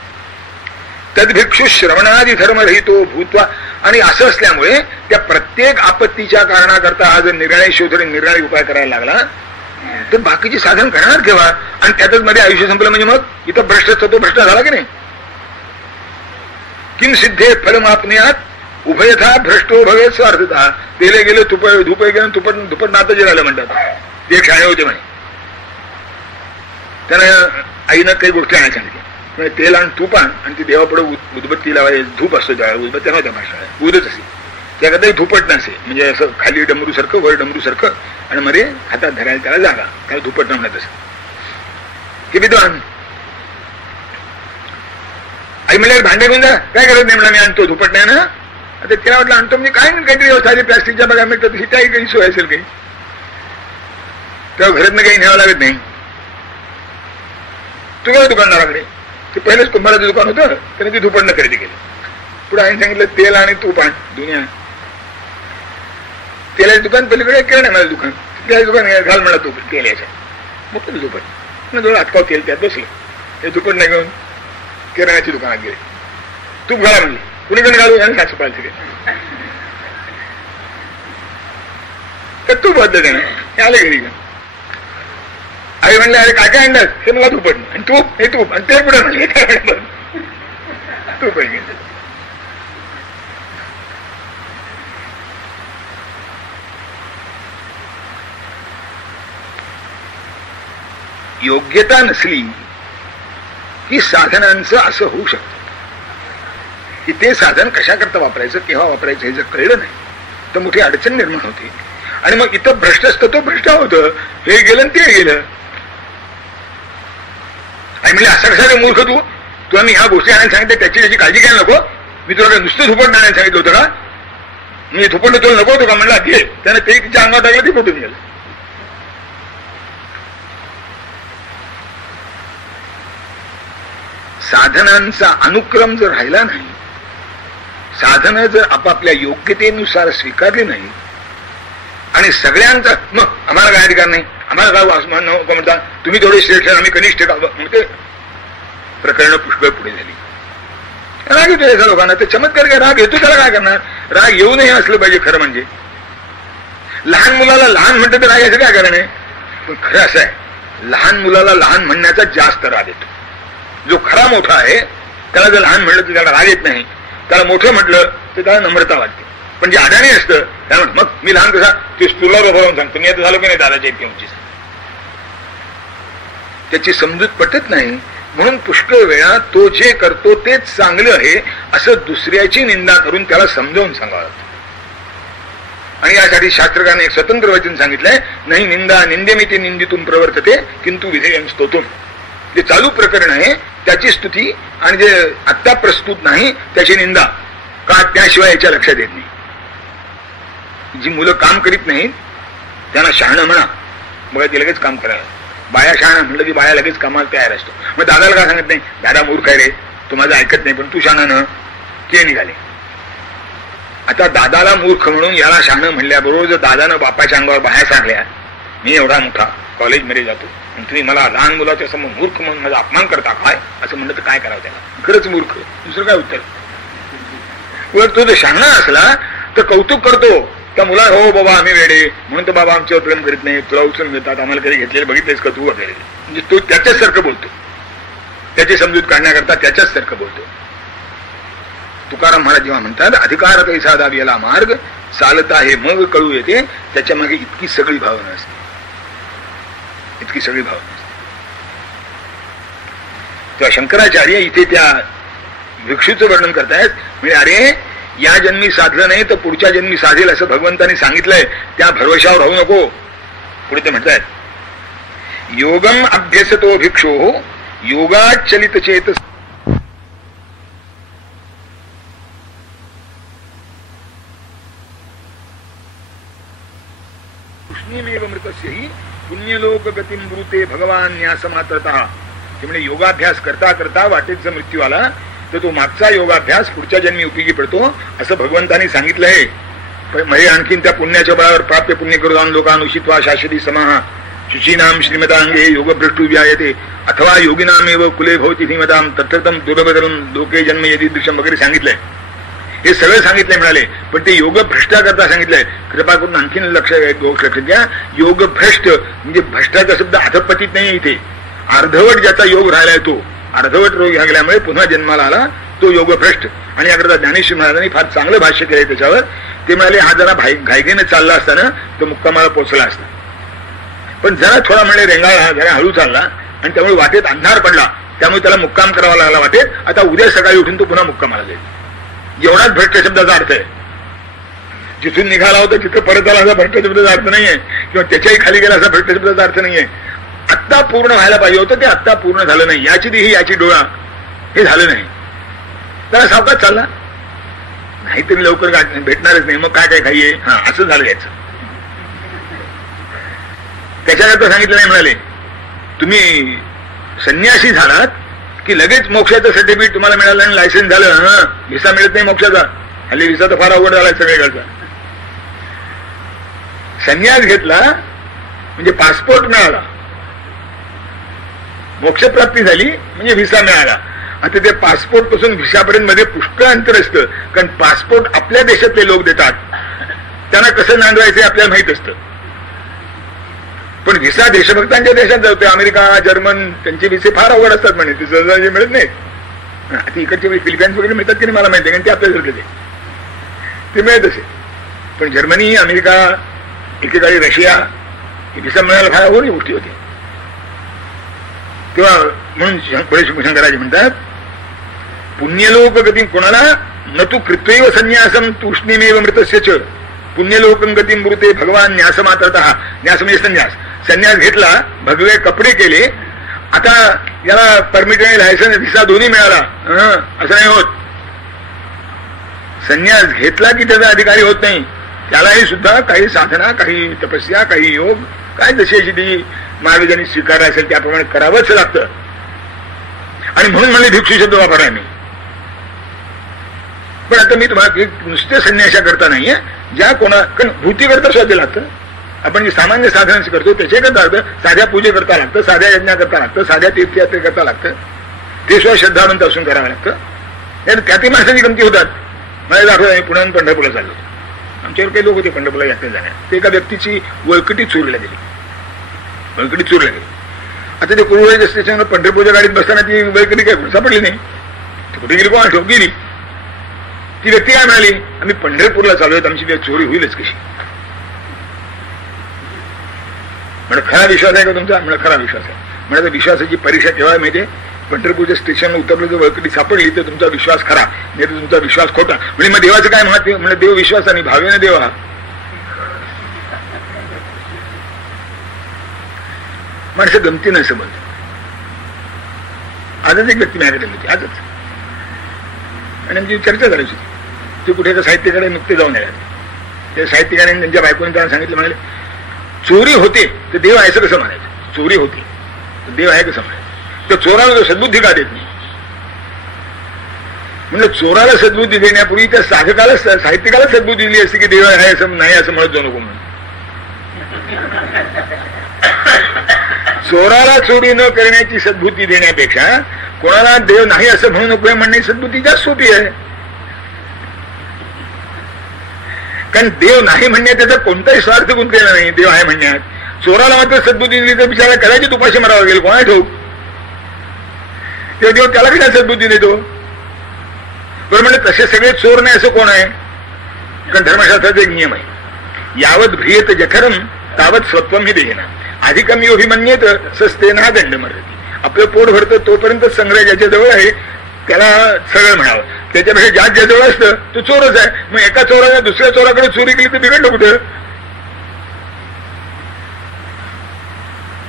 तद्भिक्षु श्रवणादी धर्मरहितो भूत्वा. आणि असं असल्यामुळे त्या प्रत्येक आपत्तीच्या कारणाकरता हा जर निर्णय शोधणे, निर्णय उपाय करायला लागला तर बाकीचे साधन करणार केव्हा? आणि त्यातच मध्ये आयुष्य संपलं म्हणजे मग इथं भ्रष्ट तो भ्रष्ट झाला की नाही? किम सिद्धे फलमापण्यात उभयथा भ्रष्टो भवे स्वार्थता. तेले गेले धुपे गेले दुपट नातं जे राहिलं म्हणतात. ते शाळे होते म्हणे, त्यानं आईनं काही गोष्टी आणायला सांगितल्या. तेल आणि तूप आण आणि ती देवापुढे उदबत्ती लावायची. धूप असतो त्यावेळेला, उदबत्त्या नव्हत्या भाषणाला, उदच असे. त्याकरता धुपट नसे, म्हणजे असं खाली डमरू सारखं वर डमरू सारखं आणि मध्ये हातात धरायला त्याला जागा, त्याला धुपट न म्हणत असं. हे विद्वान आई म्हणले भांडे घेऊन जा, काय करत नाही म्हणा, मी आणतो. धुपट नाही ना? आता तिला वाटलं आणतो म्हणजे काय काहीतरी व्यवस्था प्लास्टिकच्या बघा मिळतात तशी त्याही काही सोय असेल काही, तेव्हा घरातनं काही न्यावं लागत नाही. तू गेला दुकानदाराकडे, ते पहिलेच कुंभाराचं दुकान होतं, त्याने ती धुपटनं खरेदी केली. पुढे आईने सांगितलं तेल आणि तूप आण दुनिया. तेलाचं दुकान पलीकडे किराणा मला दुकान, त्या दुकान घाल म्हणा तूप तेल याच्या मोठं धुपट. जवळ हातकाव तेल त्यात बसलं, ते धुपट नाही घेऊन किराण्याच्या दुकानात गेले. तूप घाला म्हणले, कुणीकडे घालू आणि सासूपाल सगळे तर तूप बदल त्याने हे आले घरी. आई म्हणले अरे काय काय आणलं? हे मला तूप आणि तूप हे तूप आणि ते पुढे म्हणले काय तूप आहे. योग्यता नसली की साधनांचं असं होऊ शकतं की ते साधन कशा करता वापरायचं, केव्हा वापरायचं हे जर कळलं नाही तर मोठी अडचण निर्माण होते. आणि मग इथं भ्रष्ट असतं तो भ्रष्ट होतं, हे गेलं ते गेलं. आणि म्हणजे असं कसा मूर्ख तुला मी ह्या गोष्टी आणायला सांगितलं त्याची काळजी घ्यायला नको. मी तुला नुसतं झोपट आणायला सांगितलं होतं का? मी झोपट तुला नको होतं का म्हणलं घे. त्याने ते तिच्या अंगावर टाकलं ते फुटून गेलं. साधनांचा अनुक्रम जर राहिला नाही, साधनं जर आपापल्या योग्यतेनुसार स्वीकारली नाही आणि सगळ्यांचा मग आम्हाला काय अधिकार नाही, आम्हाला काय म्हणता तुम्ही थोडे श्रेष्ठ आम्ही कनिष्ठ का म्हणते प्रकरण पुष्कळ पुढे झाली. राग येतो याचा लोकांना. ते चमत्कार काय राग येतो त्याला काय करणार? राग येऊ नये असलं पाहिजे खरं म्हणजे. लहान मुलाला लहान म्हणते तर राग याचं काय कारण आहे? पण खरं असं आहे लहान मुलाला लहान म्हणण्याचा जास्त राग येतो. जो खरा मोठा आहे त्याला जर लहान म्हणलं तर त्याला राग येत नाही, त्याला मोठं म्हटलं तर त्याला नम्रता वाटते. पण जे अडाणी असतं त्याला मग मी लहान कसा ते स्टुलावर उभं राहून सांगतो मी आता झालो की नाही दादाच्या इतकी उंची. त्याची समजूत पटत नाही. म्हणून पुष्कळ वेळा तो जे करतो तेच चांगलं आहे असं दुसऱ्याची निंदा करून त्याला समजावून सांगावं लागतं. आणि यासाठी शास्त्रकाराने एक स्वतंत्र वचन सांगितलंय, नाही निंदा निंदेमिती निंदितून प्रवर्तते किंतु विधेयं स्तोतुम. जे चालू प्रकरण आहे त्याची स्तुती आणि जे आत्ता प्रस्तुत नाही त्याची निंदा का, त्याशिवाय याच्या लक्षात येत नाही. जी मुलं काम करीत नाहीत त्यांना शहाणं म्हणा, बघा ते लगेच काम करायला. बाया शहाणा म्हणलं की बाया लगेच कामाला तयार असतो. मग दादाला काय सांगत नाही, दादा मूर्ख आहे रे, तू माझं ऐकत नाही पण तू शहाणा न ते निघाले. आता दादाला मूर्ख म्हणून याला शहाणं म्हणल्याबरोबर जर दादानं बापाच्या अंगावर बाया सांगल्या मी एवढा मोठा कॉलेजमध्ये जातो आणि तुम्ही मला लहान मुलाच्या समोर मूर्ख म्हणून माझा अपमान करता काय असं म्हणलं तर काय करावं त्याला? खरंच मूर्ख, दुसरं काय उत्तर? उलट तो जर शहाणा असला तर कौतुक करतो त्या मुला, हो बाबा आम्ही वेडे म्हणून तर बाबा आमच्यावर प्रेम करीत नाही, तुला उचलून घेतात, आम्हाला कधी घेतलेले बघितलेस का तू वगैरे. म्हणजे तो त्याच्याच सारखं बोलतो, त्याची समजूत काढण्याकरता त्याच्याच सारखं बोलतो. तुकाराम महाराज जेव्हा म्हणतात अधिकार कैसा दावियाला मार्ग चालता हे मग कळू येते, त्याच्या मागे इतकी सगळी भावना असते, इतकी सगळी भावना असते. तेव्हा शंकराचार्य इथे त्या भिक्षूचं वर्णन करतायत. म्हणजे अरे या जन्मी साधलं नाही तर पुढच्या जन्मी साधेल असं भगवंतांनी सांगितलंय, त्या भरवशावर राहू नको. पुढे ते म्हणतायत योगम अभ्यसतो भिक्षो योगात चलित चेत मृतस्यही पुण्यलोक गतिम ब्रूते भगवान न्यासमात्रतः. ते म्हणजे योगाभ्यास करता करता वाटेचा मृत्यू आला तर तो मागचा योगाभ्यास पुढच्या जन्मी उपयोगी पडतो असं भगवंतांनी सांगितलंय. म्हणजे आणखीन त्या पुण्याच्या बळावर प्राप्य पुण्य करुदान लोकानुषित्वा शाश्वती समाहा शुचीनाम श्रीमतांगे योगभ्रष्टू व्यायते अथवा योगिनामेव कुले भवती धीमताम तत्रतम दुर्लभतरम लोके जन्म यदीदृश्यम वगैरे सांगितलंय. हे सगळं सांगितलंय म्हणाले. पण ते योग भ्रष्टा करता सांगितलंय. कृपा करून आणखीन लक्षात द्या, योग भ्रष्ट म्हणजे भ्रष्टाचा शब्द अधपतीत नाही इथे. अर्धवट ज्याचा योग राहिलाय तो अर्धवट रोग लागल्यामुळे पुन्हा जन्माला आला तो योग भ्रष्ट. आणि याकरता ज्ञानेश्वर महाराजांनी फार चांगलं भाष्य केलंय त्याच्यावर. ते म्हणाले हा जरा घाईघाईने चालला असताना तो मुक्कामाला पोहोचला असता, पण जरा थोडा म्हणले रेंगाळला, जरा हळू चालला आणि त्यामुळे वाटेत अंधार पडला, त्यामुळे त्याला मुक्काम करावा लागला वाटेत. आता उद्या सकाळी उठून तो पुन्हा मुक्कामाला जाईल. एवढाच भ्रष्ट शब्दाचा अर्थ आहे. जिथून निघाला होता तिथं परत आला असा भ्रष्ट शब्दाचा अर्थ नाहीये, किंवा त्याच्याही खाली गेला असा भ्रष्ट शब्दाचा अर्थ नाहीये. आत्ता पूर्ण व्हायला पाहिजे होतं ते आत्ता पूर्ण झालं नाही. याची देही याची डोळा हे झालं नाही. त्याला सावकाश चालला नाहीतरी लवकर भेटणारच नाही, मग काय काय खाईये हा असं झालं याचं. त्याच्याकरता सांगितलं नाही. म्हणाले तुम्ही संन्यासी झालात की लगेच मोक्षाचं सर्टिफिकेट तुम्हाला मिळालं आणि लायसन्स झालं. व्हिसा मिळत नाही मोक्षाचा. हल्ली व्हिसा तर फार अवघड झालाय सगळीकडचा. संन्यास घेतला म्हणजे पासपोर्ट मिळाला, मोक्षप्राप्ती झाली म्हणजे व्हिसा मिळाला. आता ते पासपोर्ट पासून व्हिसापर्यंत मध्ये पुष्कळ अंतर असतं, कारण पासपोर्ट आपल्या देशातले लोक देतात, त्यांना कसं नांदवायचं आपल्याला माहित असतं. पण व्हिसा देशभक्तांच्या देशात जातो. अमेरिका, जर्मन, त्यांचे व्हिसे फार अवघड असतात म्हणे, ते सहजासहजी मिळत नाही. आता इकडचे फिलिपाईन्स वगैरे मिळतात की नाही मला माहिती आहे, कारण ते आपल्यासारखे ते मिळत असे. पण जर्मनी, अमेरिका, एकेकाळी रशिया, व्हिसा मिळायला फार अवघड गोष्टी होती. तेव्हा म्हणून शंकराजी म्हणतात, पुण्यलोक गती कोणाला न तू कृत्यैव संन्यासम तूष्णीमेव मृतस्यच पुण्यलोकं गती मृते भगवान न्यास मात्रतः. न्यास म्हणजे संन्यास. संन्यास घेतला, भगवे कपडे केले, आता याला परमिट आणि लायसन्स, व्हिसा दोन्ही मिळाला, असं नाही होत. संन्यास घेतला की त्याचा अधिकारी होत नाही. त्यालाही सुद्धा काही साधना, काही तपस्या, काही योग, काय जशी ती महाराजांनी स्वीकार असेल त्याप्रमाणे करावंच लागतं. आणि म्हणून म्हणले भिक्षू शब्द वापरा मी. पण आता मी तुम्हाला नुसते संन्यासा करता नाहीये, ज्या कोणा, कारण भूती करता स्वतः लागतं. आपण जे सामान्य साधन करतो त्याचे करता लागतं, साध्या पूजे करता लागतं, साध्या यज्ञा करता लागतं, साध्या तीर्थयात्रे करता लागतं, ते सुद्धा श्रद्धावंत असून करावं लागतं. त्यातही माणसाची गमती होतात. मला दाखवत आहे, पुण्याहून पंढरपूरला चाललो, आमच्यावर काही लोक होते पंढरपूरला यात्रेत जाण्यात. ते एका व्यक्तीची वळकटी चोरीला गेली, वळकटी चोरीला गेली. आता ते कुरुळ्याच्या स्टेशनवर पंढरपूरच्या गाडीत बसताना ती वळकटी काय सापडली नाही. कुठे गेली, कोण ठोक गेली. ती व्यक्ती काय म्हणाली, आम्ही पंढरपूरला चालू आहेत, आमची चोरी होईलच कशी. म्हणजे खरा विश्वास आहे का तुमचा? म्हणजे खरा विश्वास आहे. म्हणजे विश्वासाची परीक्षा केव्हा माहितीये, पंढरपूरच्या स्टेशनला उतरलं जर वळकटी सापडली तर तुमचा विश्वास खरा, नाही तर तुमचा विश्वास खोटा. म्हणजे मग देवाचं काय महत्व? म्हणजे देव विश्वासाने भावेने देव हा. माणसं गमतीनं समज. आजच एक व्यक्ती माझ्याकडे होती, आजच, आणि आमची चर्चा करायची होती. ते कुठे एका साहित्यकडे नुकते जाऊन आले. त्या साहित्यिकाने त्यांच्या बायकोने त्यांना सांगितलं, म्हणाले चोरी होते तर देव आहे कसं म्हणायचं? चोरी होते तर देव आहे कसं म्हणायचं? तर चोराला सद्बुद्धी का देत नाही? म्हणजे चोराला सद्बुद्धी देण्यापूर्वी त्या साधकाला, साहित्यिकाला सद्बुद्धी दिली असते की देव आहे असं नाही, असं म्हणत जाऊ नको म्हणून. चोराला चोरी न करण्याची सद्बुद्धी देण्यापेक्षा कोणाला देव नाही असं म्हणू नको म्हणण्याची सद्बुद्धी जास्त सोपी आहे. कारण देव नाही म्हणण्यात त्याचा कोणताही स्वार्थ गुंतलेला नाही. देव आहे म्हणण्यात. चोराला मात्र सद्बुद्धी दिली तर बिचारा कदाचित उपाशी मरावं लागेल, कोणा ठेवू. तेव्हा देव त्याला कशा सद्बुद्धी देतो? बरं, म्हणजे तसे सगळे चोर नाही असं कोण आहे? कारण धर्मशास्त्राचा एक नियम आहे, यावत भ्रियत जठरम तावत स्वत्वम ही देना अधिकम यो अभिमन्येत सस्तेना दंड मरती. आपलं पोट भरतं तोपर्यंत संग्रह ज्याच्या जवळ आहे त्याला सरळ म्हणावं, त्याच्यापेक्षा ज्या जवळ असतं तो चोरच आहे. मग एका चोराने दुसऱ्या चोराकडे चोरी केली तर बिघडलं कुठं?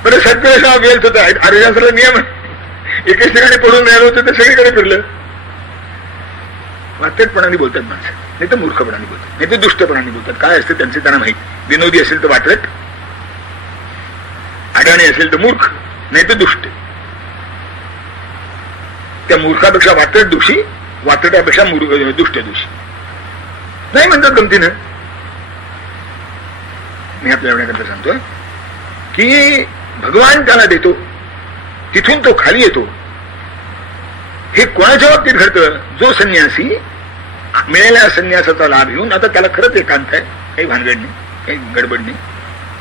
बरं, सत्य वेल्थ होता आर्यशास्त्राचा नियम आहे, एकाच ठिकाणी पडून राहिलं होतं तर सगळीकडे फिरलं. वात्रटपणाने बोलतात माणसं, नाही तर मूर्खपणाने बोलतात, नाही तर दुष्टपणाने बोलतात. काय असतं त्यांचे त्यांना माहित. विनोदी असेल तर वात्रट, अडाणी असेल तर मूर्ख, नाही तर दुष्ट. त्या मूर्खापेक्षा वात्रट दोषी, वात्रटापेक्षा दुष्ट दोषी नाही म्हणतात गमतीनं. मी आपल्या एवढ्याकरता सांगतोय की भगवान त्याला देतो, तिथून तो खाली येतो. हे कोणाच्या बाबतीत घडतं? जो संन्यासी मिळालेल्या संन्यासाचा लाभ घेऊन, आता त्याला खरंच एकांत आहे, काही भानगड नाही, काही गडबड नाही,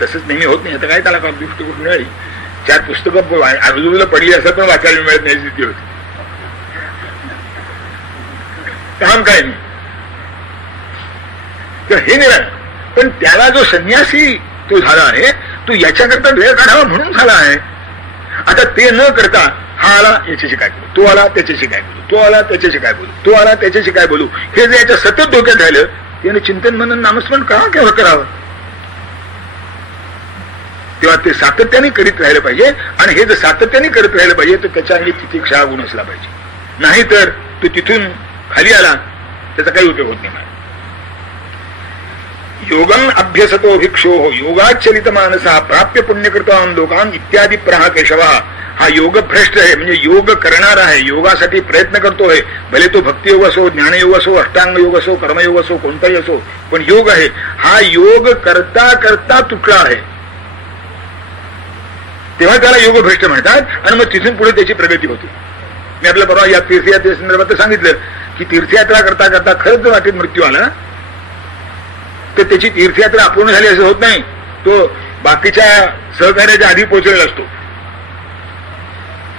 तसंच नेहमी होत नाही. आता काय त्याला का गोष्ट मिळाली, 4 पुस्तकं आजूबाजूला पडली असं पण वाचायला मिळत नाही स्थिती होती. काम काय नाही तर हे नाही. पण त्याला जो संन्यासी तो झाला आहे तो याच्याकरता वेळ काढावा म्हणून झाला आहे. आता ते न करता हा आला याच्याशी काय बोलू, तो आला त्याच्याशी काय बोलू, तो आला त्याच्याशी काय बोलू, तो आला त्याच्याशी काय बोलू, हे जे याच्या सतत डोक्यात राहिलं त्याने चिंतन मनन नामस्मरण का केव्हा करावं? तेव्हा ते सातत्याने करीत राहिलं पाहिजे. आणि हे जर सातत्याने करत राहिलं पाहिजे तर त्याच्या अंगी तितिक्षा गुण असला पाहिजे. नाही तर तो तिथून खाली आला त्याचा काही उपयोग होत नाही. योगम अभ्यसतो भिक्षो योगाचलित मानसा प्राप्य पुण्यकृतान लोकान इत्यादी प्रहा केशवा. हा योग भ्रष्ट आहे, म्हणजे योग करणार आहे, योगासाठी प्रयत्न करतोय, भले तो भक्तियोग असो, ज्ञानयोग असो, अष्टांग योग असो, कर्मयोग असो, कोणताही असो, पण योग आहे. हा योग करता करता तुटला आहे तेव्हा त्याला योग भ्रष्ट म्हणतात. आणि मग तिथून पुढे त्याची प्रगती होती. मी आपल्या परवा या तीर्थयात्रे संदर्भात सांगितलं की तीर्थयात्रा करता करता खरंच जर वाटेत मृत्यू आला तर त्याची तीर्थयात्रा अपूर्ण झाली असं होत नाही. तो बाकीच्या सहकार्याच्या आधी पोहोचलेला असतो.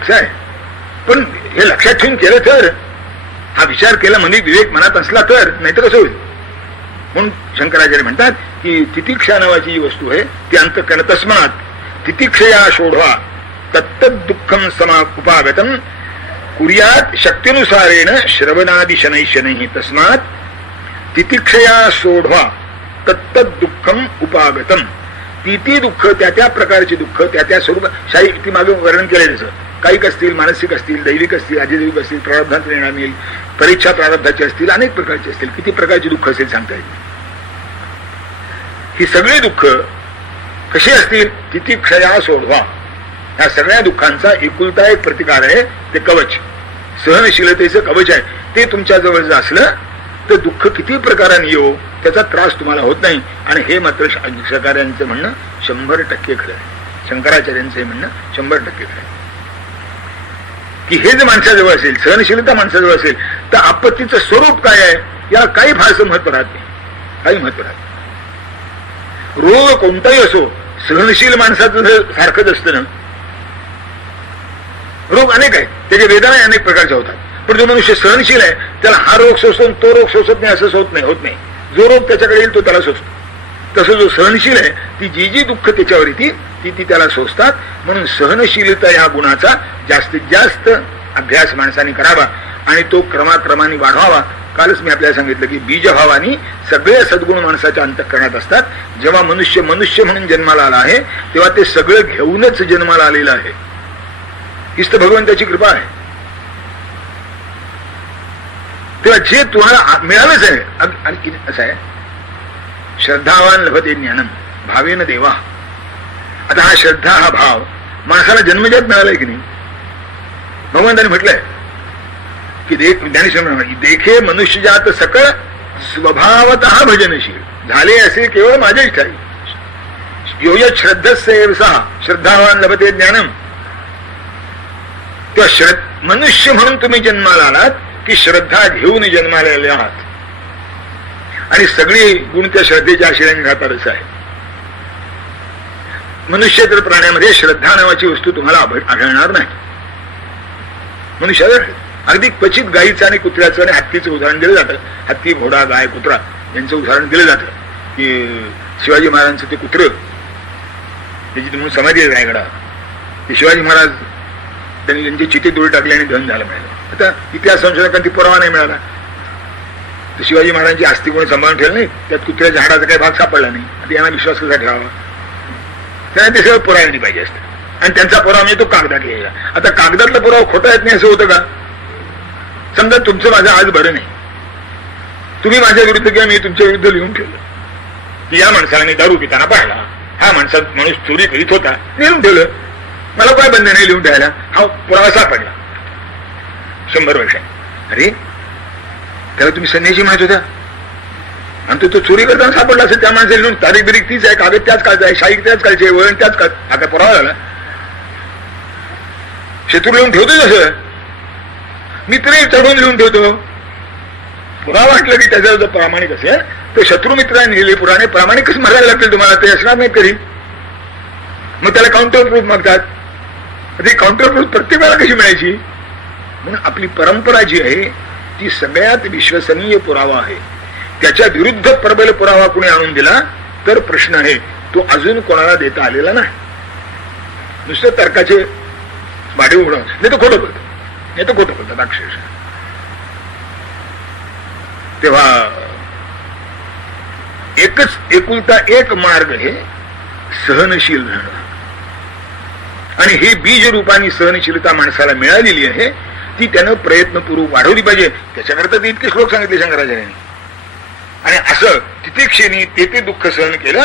कसं आहे, पण हे लक्षात ठेवून केलं तर, हा विचार केला म्हणजे विवेक मनात असला तर, नाही तर कसं होईल. म्हणून शंकराचार्य म्हणतात की तितिक्षा नावाची जी वस्तू आहे ती अंतःकरण, तस्मात तितिक्षया शोढवा तत्तद दुःखम समा उपागतम कुर्यात शक्तीनुसारेण श्रवणादि शनै शनै. तस्मात तितिक्षया शोढवा तत्तद दुःखम उपागतम. ती दुःख, त्या प्रकारचे दुःख, त्या स्वरूप शाही ती मागे वर्णन केलंय. त्याचं कायिक असतील, मानसिक असतील, दैविक असतील, अधिदैविक असतील, प्रारब्धात येणार येईल, परीक्षा प्रारब्धाची असतील, अनेक प्रकारचे असतील. किती प्रकारची दुःख असेल सांगता येईल. ही सगळी दुःख कशी असतील? तितिक्षया सोडवा. ह्या सगळ्या दुःखांचा एकुलता एक प्रतिकार आहे, ते कवच, सहनशीलतेचं कवच आहे. ते तुमच्या जवळ जर असलं तर दुःख किती प्रकाराने येऊ त्याचा त्रास तुम्हाला होत नाही. आणि हे मात्र शंकराचार्यांचं म्हणणं 100% खरं आहे. शंकराचार्यांचं म्हणणं 100% खरं आहे की हे जर माणसाजवळ असेल, सहनशीलता माणसाजवळ असेल, तर आपत्तीचं स्वरूप काय आहे याला काही फारसं महत्व राहत नाही, काही महत्व राहत नाही. रोग कोणताही असो, सहनशील माणसाचं सारखंच असतं ना. रोग अनेक आहेत, त्याच्या वेदना अनेक प्रकारच्या होतात, पण जो मनुष्य सहनशील आहे त्याला हा रोग सोसतो, तो रोग सोसत नाही असं होत नाही. जो रोग त्याच्याकडे येईल तो त्याला सोसतो. तसं जो सहनशील आहे ती जी दुःख त्याच्यावर येते ती त्याला सोसतात. म्हणून सहनशीलता या गुणाचा जास्तीत जास्त अभ्यास माणसाने करावा आणि तो क्रमाक्रमाने वाढवावा. कालच मी आपल्याला सांगितलं की बीजभावानी सगळे सद्गुण माणसाच्या अंतःकरणात असतात. जेव्हा मनुष्य म्हणून जन्माला आला आहे तेव्हा ते सगळं घेऊनच जन्माला आलेलं आहे. हीच तर भगवंताची कृपा आहे. तेव्हा जे तुम्हाला मिळालंच आहे, आणि असं आहे, श्रद्धावान लभते ज्ञानम भावेन देवा. आता हा श्रद्धा, हा भाव माणसाला जन्मजात मिळालाय की नाही. भगवंताने म्हटलंय की ज्ञानेश्वर देखे मनुष्यजात सकळ स्वभावतः भजनशील झाले असे केवळ माझ्या इच्छाई. योय श्रद्धसेव सहा श्रद्धावान लभते ज्ञानम. तेव्हा मनुष्य म्हणून तुम्ही जन्माला आलात की श्रद्धा घेऊन जन्माला आले आहात आणि सगळी गुण त्या श्रद्धेच्या आश्रयाने राहतात असं आहे. मनुष्य तर प्राण्यामध्ये श्रद्धा नावाची वस्तू तुम्हाला आढळणार नाही. मनुष्यावर अगदी क्वचित गाईचं आणि कुत्र्याचं आणि हत्तीचं उदाहरण दिलं जातं. हत्ती, घोडा, गाय, कुत्रा यांचं उदाहरण दिलं जातं की शिवाजी महाराजांचं ते कुत्रं, त्याची म्हणून समाधी आहे रायगडा, ते शिवाजी महाराज त्यांनी त्यांची चिते दूर टाकली आणि धन झालं मिळालं. आता इतिहास संशोधकांनी पुरावा नाही मिळाला तर शिवाजी महाराजांची आस्ती कोणी सांभाळून ठेवलं नाही, त्यात कुत्र्याच्या झाडाचा काही भाग सापडला नाही. आता यांना विश्वास कसा ठेवावा? त्यांना ते सगळं पुराव्याने पाहिजे असतं आणि त्यांचा पुरावा म्हणजे तो कागदात लिहिला. आता कागदातला पुरावा खोटा येत नाही असं होतं का? समजा तुमचं माझं आज बरं नाही, तुम्ही माझ्या विरुद्ध किंवा मी तुमच्या विरुद्ध लिहून ठेवलं की या माणसाने दारू पिताना पाहिला, हा माणूस चोरी करीत होता, लिहून ठेवलं. मला काय बंद नाही लिहून ठेवायला, हा पुरावा सापडला 100 वर्षांनी. अरे त्याला तुम्ही संन्यासी म्हणत होता आणि तो चोरी करताना सापडला असेल, त्या माणसाला लिहून तारीख बिरीख तीच आहे, कागद त्याच काळचा आहे, शाही त्याच काळचे आहे, वळण त्याच काळ. हा काय पुरावा झाला? शत्रू लिहून ठेवतो जसं मित्रही चढून लिहून ठेवतो. पुरावा वाटलं की त्याच्यावर जर प्रामाणिक असेल तर शत्रू मित्राने लिहिले पुराणे प्रामाणिक कसं म्हणायला लागतील तुम्हाला? ते असणार नाही कधी. मग त्याला काउंटर प्रूफ मागतात. ती काउंटर प्रूफ प्रत्येक वेळा कशी मिळायची? म्हणून आपली परंपरा जी आहे ती सगळ्यात विश्वसनीय पुरावा आहे. त्याच्या विरुद्ध प्रबल पुरावा कुणी आणून दिला तर प्रश्न आहे, तो अजून कोणाला देता आलेला नाही. नुसतं तर्काचे भाडे उडवून नाही तर खोटं बोलतात, नाही तर खोटं बोलतात अक्षरशः. तेव्हा एकुलता एक मार्ग हे सहनशील राहणं. आणि ही बीज रूपाने सहनशीलता माणसाला मिळालेली आहे, ती त्यानं प्रयत्नपूर्वक वाढवली पाहिजे. त्याच्याकरता ते इतके श्लोक सांगितले शंकराचार्यांनी. आणि असं तितिक्षेने ते दुःख सहन केलं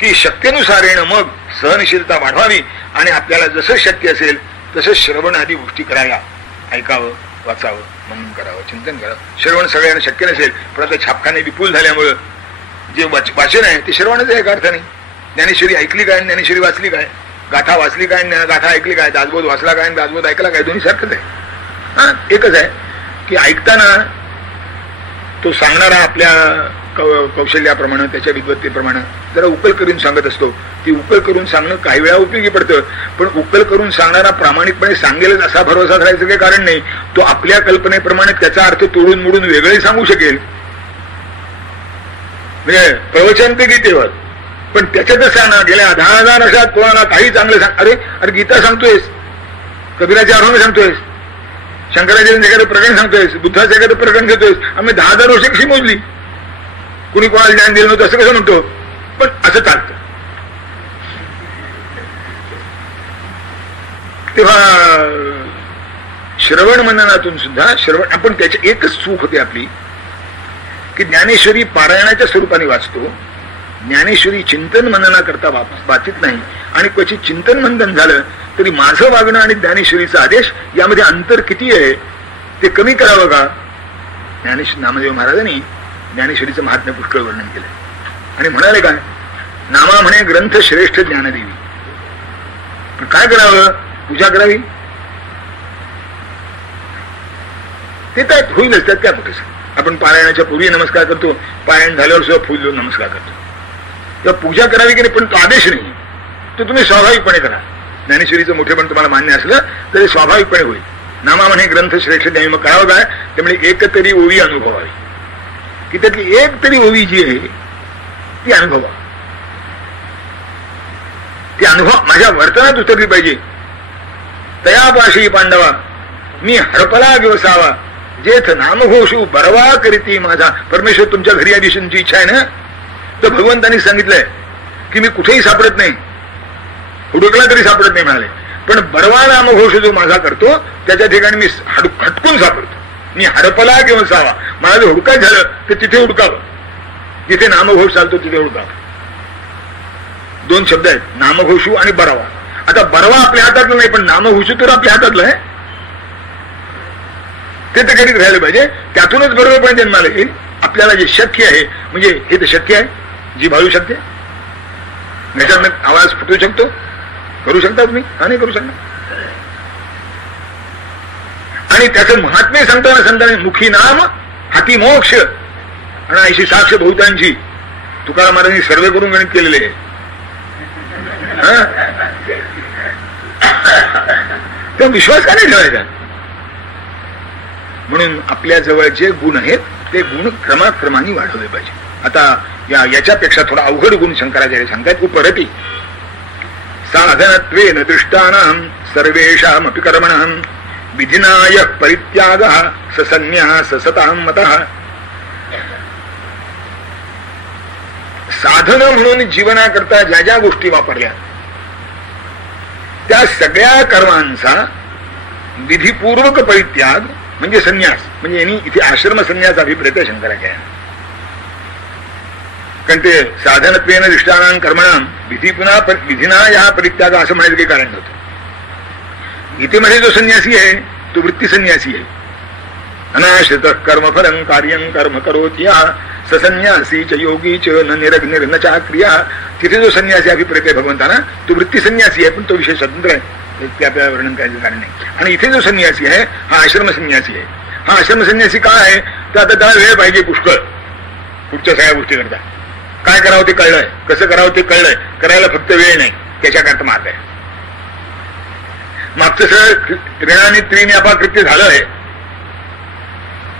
की शक्यनुसारेण मग सहनशीलता वाढवावी आणि आपल्याला जसं शक्य असेल तसं श्रवण आदी गोष्टी कराव्या. ऐकावं, वाचावं, मनन करावं, चिंतन करावं. श्रवण सगळ्यांना शक्य नसेल, पण आता छापखाने विपुल झाल्यामुळं जे वाचन आहे ते श्रवणाचं आहे, अर्थ नाही. ज्ञानेश्वरी ऐकली काय, ज्ञानेश्वरी वाचली काय, गाथा वाचली काय, गाथा ऐकली काय, दासबोध वाचला काय, दासबोध ऐकला काय, दोन्ही सारखंच आहे. हा एकच आहे की ऐकताना तो सांगणारा आपल्या कौशल्याप्रमाणे, त्याच्या विद्वत्तेप्रमाणे जरा उकल करून सांगत असतो. ती उकल करून सांगणं काही वेळा उपयोगी पडतं, पण उकल करून सांगणारा प्रामाणिकपणे सांगेलच असा भरोसा धरायचं काही कारण नाही. तो आपल्या कल्पनेप्रमाणे त्याचा अर्थ तोडून मोडून वेगळे सांगू शकेल. म्हणजे प्रवचन ते गीतेवर, पण त्याच्यातच सांगणार गेल्या 10,000 वर्षात कोणाला काही चांगलं सांग. अरे अरे गीता सांगतोयस, कबीराच्या अभंग सांगतोयस, शंकराचार्यांचं एखादं प्रकरण सांगतोयस, बुद्धाचं एखादं प्रकरण घेतोयस. आम्ही 10,000 वर्ष कशी मोजली? कुणी कोणाला ज्ञान दिलं नव्हतं असं कसं म्हणतो? पण असं चालतं. तेव्हा श्रवण मननातून सुद्धा श्रवण, आपण त्याची एकच चूक होते आपली की ज्ञानेश्वरी पारायणाच्या स्वरूपाने वाचतो, ज्ञानेश्वरी चिंतन मनना करता वाचित नाही. आणि क्वचित चिंतन मंथन झालं तरी माझं वागणं आणि ज्ञानेश्वरीचा आदेश यामध्ये अंतर किती आहे ते कमी करावं का? नामदेव महाराजांनी ज्ञानेश्वरीचं महात्म्य पुष्कळ वर्णन केलं आणि म्हणाले काय, नामा म्हणे ग्रंथ श्रेष्ठ ज्ञानदेवी. पण काय करावं? पूजा करावी. ते काय होईलच, त्यात काय कुठेच. आपण पारायणाच्या पूर्वी नमस्कार करतो, पारायण झाल्यावर सुद्धा फुल देऊन नमस्कार करतो. तेव्हा पूजा करावी की नाही, पण तो आदेश नाही, तो तुम्ही स्वाभाविकपणे करा. ज्ञानेश्वरीचं मोठेपण तुम्हाला मान्य असलं तरी स्वाभाविकपणे होईल. नामा म्हणे ग्रंथ श्रेष्ठ ज्ञानी. मग करावं काय? त्यामुळे एक तरी ओवी अनुभवावी, की त्यातली एक तरी ओवी जी आहे ती अनुभवा. ती अनुभव माझ्या वर्तनात उतरली पाहिजे. तयापाशी पांडवा मी हरपला दिवसावा, जेथ नामघोषू बरवा करीती माझा. परमेश्वर तुमच्या घरी या दिवसांची इच्छा आहे ना, तर भगवंतांनी सांगितलंय की मी कुठेही सापडत नाही, हुडकला तरी सापडत नाही म्हणाले, पण बरवा नामघोष जो माझा करतो त्याच्या ठिकाणी मी हटकून सापडतो. मी हरपला किंवा सावा, मला जर हुडकाय झालं तर तिथे हुडकावं, जिथे नामघोष चालतो तिथे हुडकावं. दोन शब्द आहेत, नामघोषू आणि बरवा. आता बरवा आपल्या हातातलं नाही, पण नामघोषू तर आपल्या हातातलं आहे. ते तर करीत राहिलं पाहिजे. त्यातूनच बरोबर पण जन्माला येईल. आपल्याला जे शक्य आहे, म्हणजे हे तर शक्य आहे, जी भाळू शकते, त्याच्यात आवाज फुटू शकतो, करू शकता तुम्ही? हा, नाही करू शकता. आणि त्याचं महात्म्य सांगताना मुखी नाम हाती मोक्ष आणि अशी साक्ष बहुतांची. तुकाराम महाराजांनी सर्वे करून गणित केलेले आहे. तो विश्वास का नाही ठेवायचा? म्हणून आपल्या जवळ जे गुण आहेत ते गुण क्रमाक्रमाने वाढवले पाहिजे. आता याच्यापेक्षा थोडा अवघड गुण शंकराचार्य सांगतात. उपरती साधनत्वेन दृष्टानां सर्वेषामपि कर्मणां विधिनाय परित्यागः ससन्यास सतां मतः. साधन म्हणून जीवनाकरता ज्या ज्या गोष्टी वापरल्या त्या सगळ्या कर्मांचा विधिपूर्वक परित्याग म्हणजे संन्यास. म्हणजे यांनी इथे आश्रम संन्यास अभिप्रेत आहे शंकराचार्य. कारण ते साधनत्वेन दृष्टानां कर्मणां विधिना या परित्याग असं म्हणायचं काही कारण नव्हतं. गीतेमध्ये जो संन्यासी आहे तो वृत्ती संन्यासी आहे. अनाश्रित कर्मफलं कार्यं कर्म करोति ससन्यासी च योगी च न निरग्निर्न चाक्रिया. तिथे जो संन्यासी अभिप्रेत आहे भगवंताना तो वृत्ती संन्यासी आहे, पण तो विषय स्वतंत्र आहे, ते आपल्याला वर्णन करायचं कारण नाही. आणि इथे जो संन्यासी आहे हा आश्रम संन्यासी आहे. हा आश्रम संन्यासी काय आहे तर आता त्याला वेळ पाहिजे पुष्कळ पुढच्या सगळ्या गोष्टी करता. काय करावं ते कळलंय, कसं करावं ते कळलंय, करायला फक्त वेळ नाही, त्याच्याकरता मार्ग आहे. मागचं सगळं त्रिणाने त्रिने अपाकृत्य झालं आहे.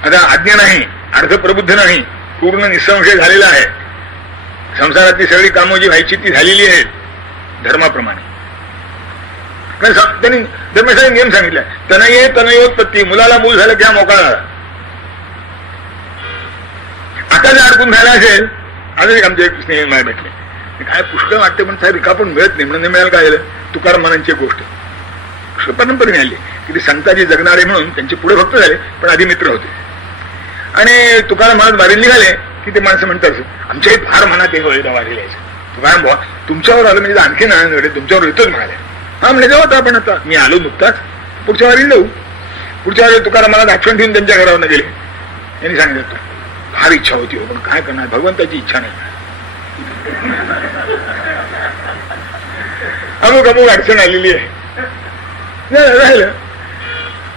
आता आज्ञा नाही, अर्धप्रबुद्ध नाही, पूर्ण निसंशय झालेला आहे. संसारातली सगळी कामं जी व्हायची ती झालेली आहेत धर्माप्रमाणे. कारण त्यांनी धर्मशास्त्राने नियम सांगितलाय, तनये तनयोत्पत्ती, मुलाला मूल झालं किंवा मोकळा झाला. आता जर अडकून झाला असेल, आज एक आमचे एक स्नेही मला भेटले, काय पुष्कळ वाटते पण साहेब रिका पण मिळत नाही. म्हणून नाही मिळालं काय झालं, तुकाराम महाराजांची एक गोष्ट परंपरेने आली की ते संताजी जगणारे म्हणून त्यांचे पुढे भक्त झाले, पण आधी मित्र होते. आणि तुकाराम महाराज वारीला निघाले की ते माणसं म्हणतात आमच्याही फार मनात एक वेळेला वारीला यायचं. तुकाराम भाऊ तुमच्यावर आलं म्हणजे आणखी ना तुमच्यावर येतोच म्हणाले. हा म्हणजे जाऊ आता आपण, आता मी आलो नुकताच, पुढच्या वारीला जाऊ. पुढच्या वारी तुकाराम महाराज आठवण ठेवून त्यांच्या घरावर गेले. यांनी सांगितलं फार इच्छा होती, पण काय करणार, भगवंताची इच्छा नाही. अमुक अमुक अडचण आलेली आहे, राहिलं.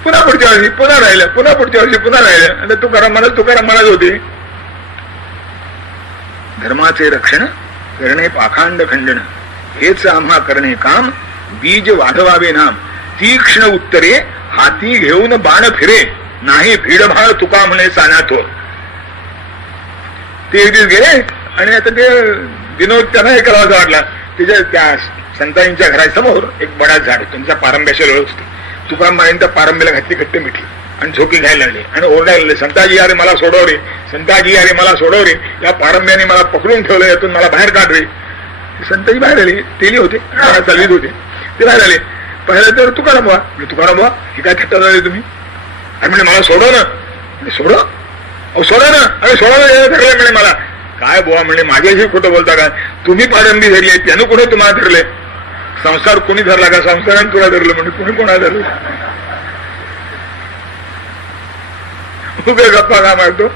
पुन्हा पुढच्या वर्षी पुन्हा राहिलं, पुन्हा पुढच्या वर्षी पुन्हा राहिलं. आणि तुकाराम महाराज होते धर्माचे रक्षण करणे पाखांड खंडन, हेच आम्हा करणे काम, बीज वाढवावे नाम, तीक्ष्ण उत्तरे हाती घेऊन बाण फिरे, नाही भीडभाळ तुका म्हणे चानाथोर. ते एक दिवस गेले आणि आता ते विनोद त्यांना हे करावासा वाटला. त्याच्या त्या संतांच्या घरासमोर एक बडाच झाड, त्यांचा पारंब्याच्या लोळ असते. तुकाराम महाराजांनी त्या पारंब्याला घातली खट्ट मिठली आणि झोके घ्यायला लागले आणि ओरडायला लागले, संताजी अरे मला सोडव रे, संताजी अरे मला सोडव रे, या पारंब्याने मला पकडून ठेवलं, यातून मला बाहेर काढ रे. संताजी बाहेर आले, तेली होते, चालवीत होते, ते बाहेर आले. पाहिलं तर तुकाराम बुवा हे काय थट्टा झाले तुम्ही? अरे म्हणजे मला सोडव ना. सोडव, अहो सोडा ना, अरे सोडा धरले म्हणे मला. काय बुवा म्हणजे माझ्याशी खोटं बोलता का? तुम्ही पारंबी धरली, त्यानं कुठे तुम्हाला धरले? संसार कोणी धरला का? संसाराने तुला धरलं म्हणजे कोणी कोणाला धरलं? गप्पा का मारतो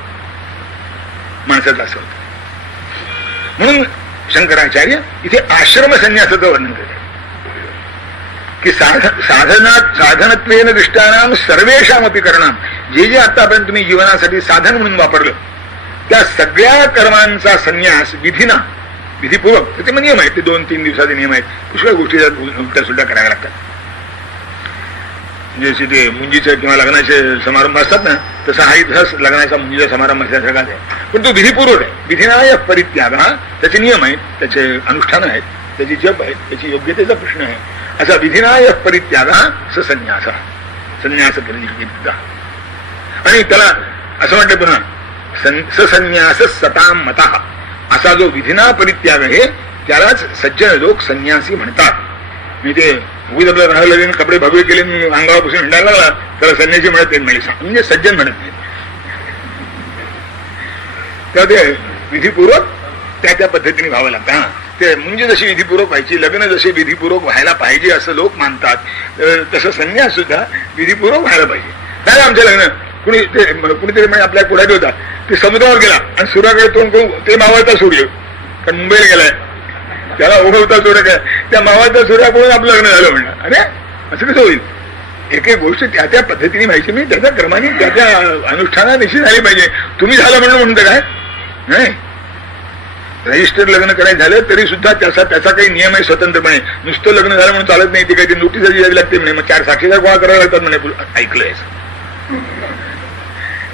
माणसाचा असं होतं. म्हणून शंकराचार्य इथे आश्रम संन्यासाचं वर्णन करतात की साधनत्वेन दृष्टानाम सर्वेषामपि करणाम, जे जे आतापर्यंत तुम्ही जीवनासाठी साधन म्हणून वापरलं त्या सगळ्या कर्मांचा संन्यास विधीना, विधीपूर्वक, त्याचे नियम आहेत, ते 2-3 दिवसाचे नियम आहेत. पुष्कळ गोष्टी उलट्या सुलट्या कराव्या लागतात. जसे ते मुंजीचे किंवा लग्नाचे समारंभ असतात ना, तसा हा इतिहास लग्नाचा मुंजीचा समारंभ असल्यासारखाच आहे. पण तो विधीपूर्वक आहे. विधीनाय परित्याग, हा त्याचे नियम आहेत, त्याचे अनुष्ठान आहेत, त्याची जप आहेत, त्याची योग्यतेचा प्रश्न आहे. असा विधीनाय परित्याग संन्यास, संन्यास परित्याग. आणि त्याला असं म्हणते पुन्हा ससन्यास सताम मता, असा जो विधिना परित्याग आहे त्यालाच सज्जन लोक संन्यासी म्हणतात. मी ते उगीच आपलं राहायला लागेल, कपडे भगवे केले, अंगावापासून हिंडायला लागला, त्याला संन्यासी म्हणत नाही, म्हणजे सज्जन म्हणत नाही. तर ते विधीपूर्वक त्या पद्धतीने व्हावं लागतं. ते म्हणजे जशी विधीपूर्वक व्हायची, लग्न जसे विधीपूर्वक व्हायला पाहिजे असं लोक मानतात, तसं संन्यास सुद्धा विधीपूर्वक व्हायला पाहिजे. नाही आमचं लग्न कुणीतरी म्हणजे आपल्या पुढ्यात होता, ते समुद्रावर गेला आणि सूर्याकडे तोंड करून, ते मावळता सूर्य, कारण मुंबईला गेलाय, त्याला उगवता सूर्य काय, त्या मावळता सूर्याकडून आपलं लग्न झालं म्हणणार. अरे असं कसं होईल? एक एक गोष्ट त्या त्या पद्धतीने व्हायची, मी त्याच्या क्रमाने त्या त्या अनुष्ठानानिशी झाली पाहिजे. तुम्ही झालं म्हणतं काय नाही. रजिस्टर लग्न करायचं झालं तरी सुद्धा त्याचा काही नियम आहे स्वतंत्रपणे. नुसतं लग्न झालं म्हणून चालत नाही, ती काही नोटीस द्यावी लागते म्हणे, मग 4 साक्षीदार गोळा करावे लागतात म्हणे. ऐकलंय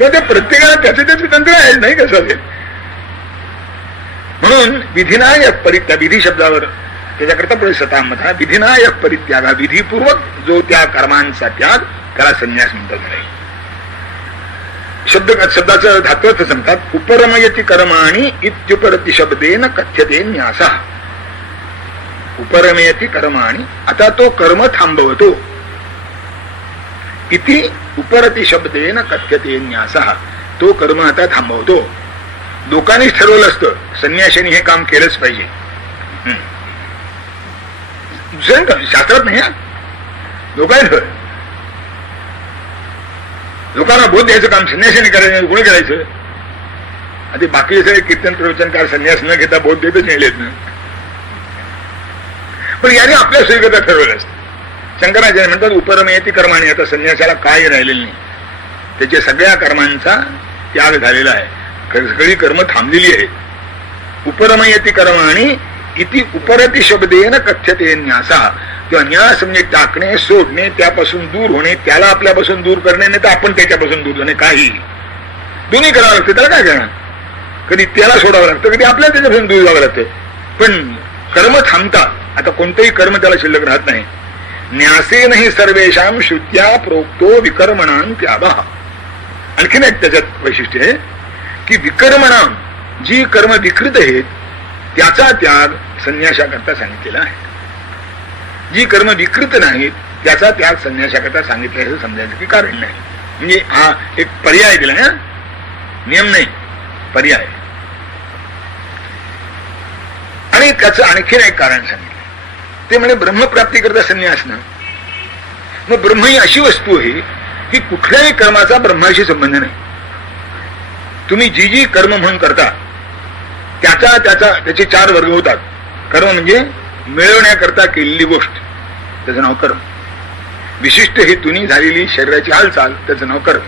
ते प्रत्येकाला त्याचे त्याचे तंत्र आहे, नाही कसं असेल. म्हणून विधिनायक परित्याग, विधी शब्दावर त्याच्याकरता पुढे सतामता, विधिनायक परित्याग, विधीपूर्वक जो त्या कर्मांचा त्याग त्याला संन्यास म्हणतात. शब्दाचं धात्वच सांगतात, उपरमयती कर्माणि इत्युपरती शब्देन कथ्यते न्यास. उपरमयती कर्माणि, आता तो कर्म थांबवतो, इति उपरती शब्देन कथ्यते न्यास, तो कर्म आता थांबवतो. लोकांनीच ठरवलं असतं संन्याशाने हे काम केलंच पाहिजे, शास्त्रात नाही. लोकांनी लोकांना बोध द्यायचं काम संन्याशाने करायचं, कोणी करायचं? आता बाकी सगळे कीर्तन प्रवचनकार संन्यास न घेता बोध देतच नेलेत ना. पण याने आपल्या सोयीकरता ठरवलं असतं. शंकराचार्य म्हणतात उपरमयती कर्माने, आता संन्यासाला काय राहिलेलं नाही, त्याच्या सगळ्या कर्मांचा त्याग झालेला आहे, सगळी कर्म थांबलेली आहेत. उपरमयती कर्माणि इति उपरती शब्देन कथ्यते न्यास. किंवा न्यास म्हणजे टाकणे, सोडणे, त्यापासून दूर होणे, त्याला आपल्यापासून दूर करणे, नाही तर आपण त्याच्यापासून दूर होणे, काही दोन्ही करावं लागतं. त्याला काय करणार? कधी त्याला सोडावं लागतं, कधी आपल्याला त्याच्यापासून दूर जावं लागतं. पण कर्म थांबतात, आता कोणतंही कर्म त्याला शिल्लक राहत नाही. न्यासेनहि सर्वेषां श्रुत्या प्रोक्तो विकर्मणां त्यागः. आणखीन एक त्याच्यात वैशिष्ट्य आहे की विकर्मणां, जी कर्म विकृत आहेत त्याचा त्याग संन्यासाकरता सांगितलेला आहे. जी कर्म विकृत नाहीत त्याचा त्याग संन्यासाकरता सांगितलं असं समजायचं की कारण नाही. म्हणजे हा एक पर्याय दिला आहे, नियम नाही, पर्याय. आणि त्याचं आणखीन एक कारण सांगितलं, ते म्हणजे ब्रह्मप्राप्ती करता संन्यास ना. मग ब्रह्म ही अशी वस्तू आहे की कुठल्याही कर्माचा ब्रह्माशी संबंध नाही. तुम्ही जी जी कर्म म्हणून करता त्याचे 4 वर्ग होतात. कर्म म्हणजे मिळवण्याकरता केलेली गोष्ट, त्याचं नाव कर्म. विशिष्ट हेतूनी झालेली शरीराची हालचाल, त्याचं नाव कर्म.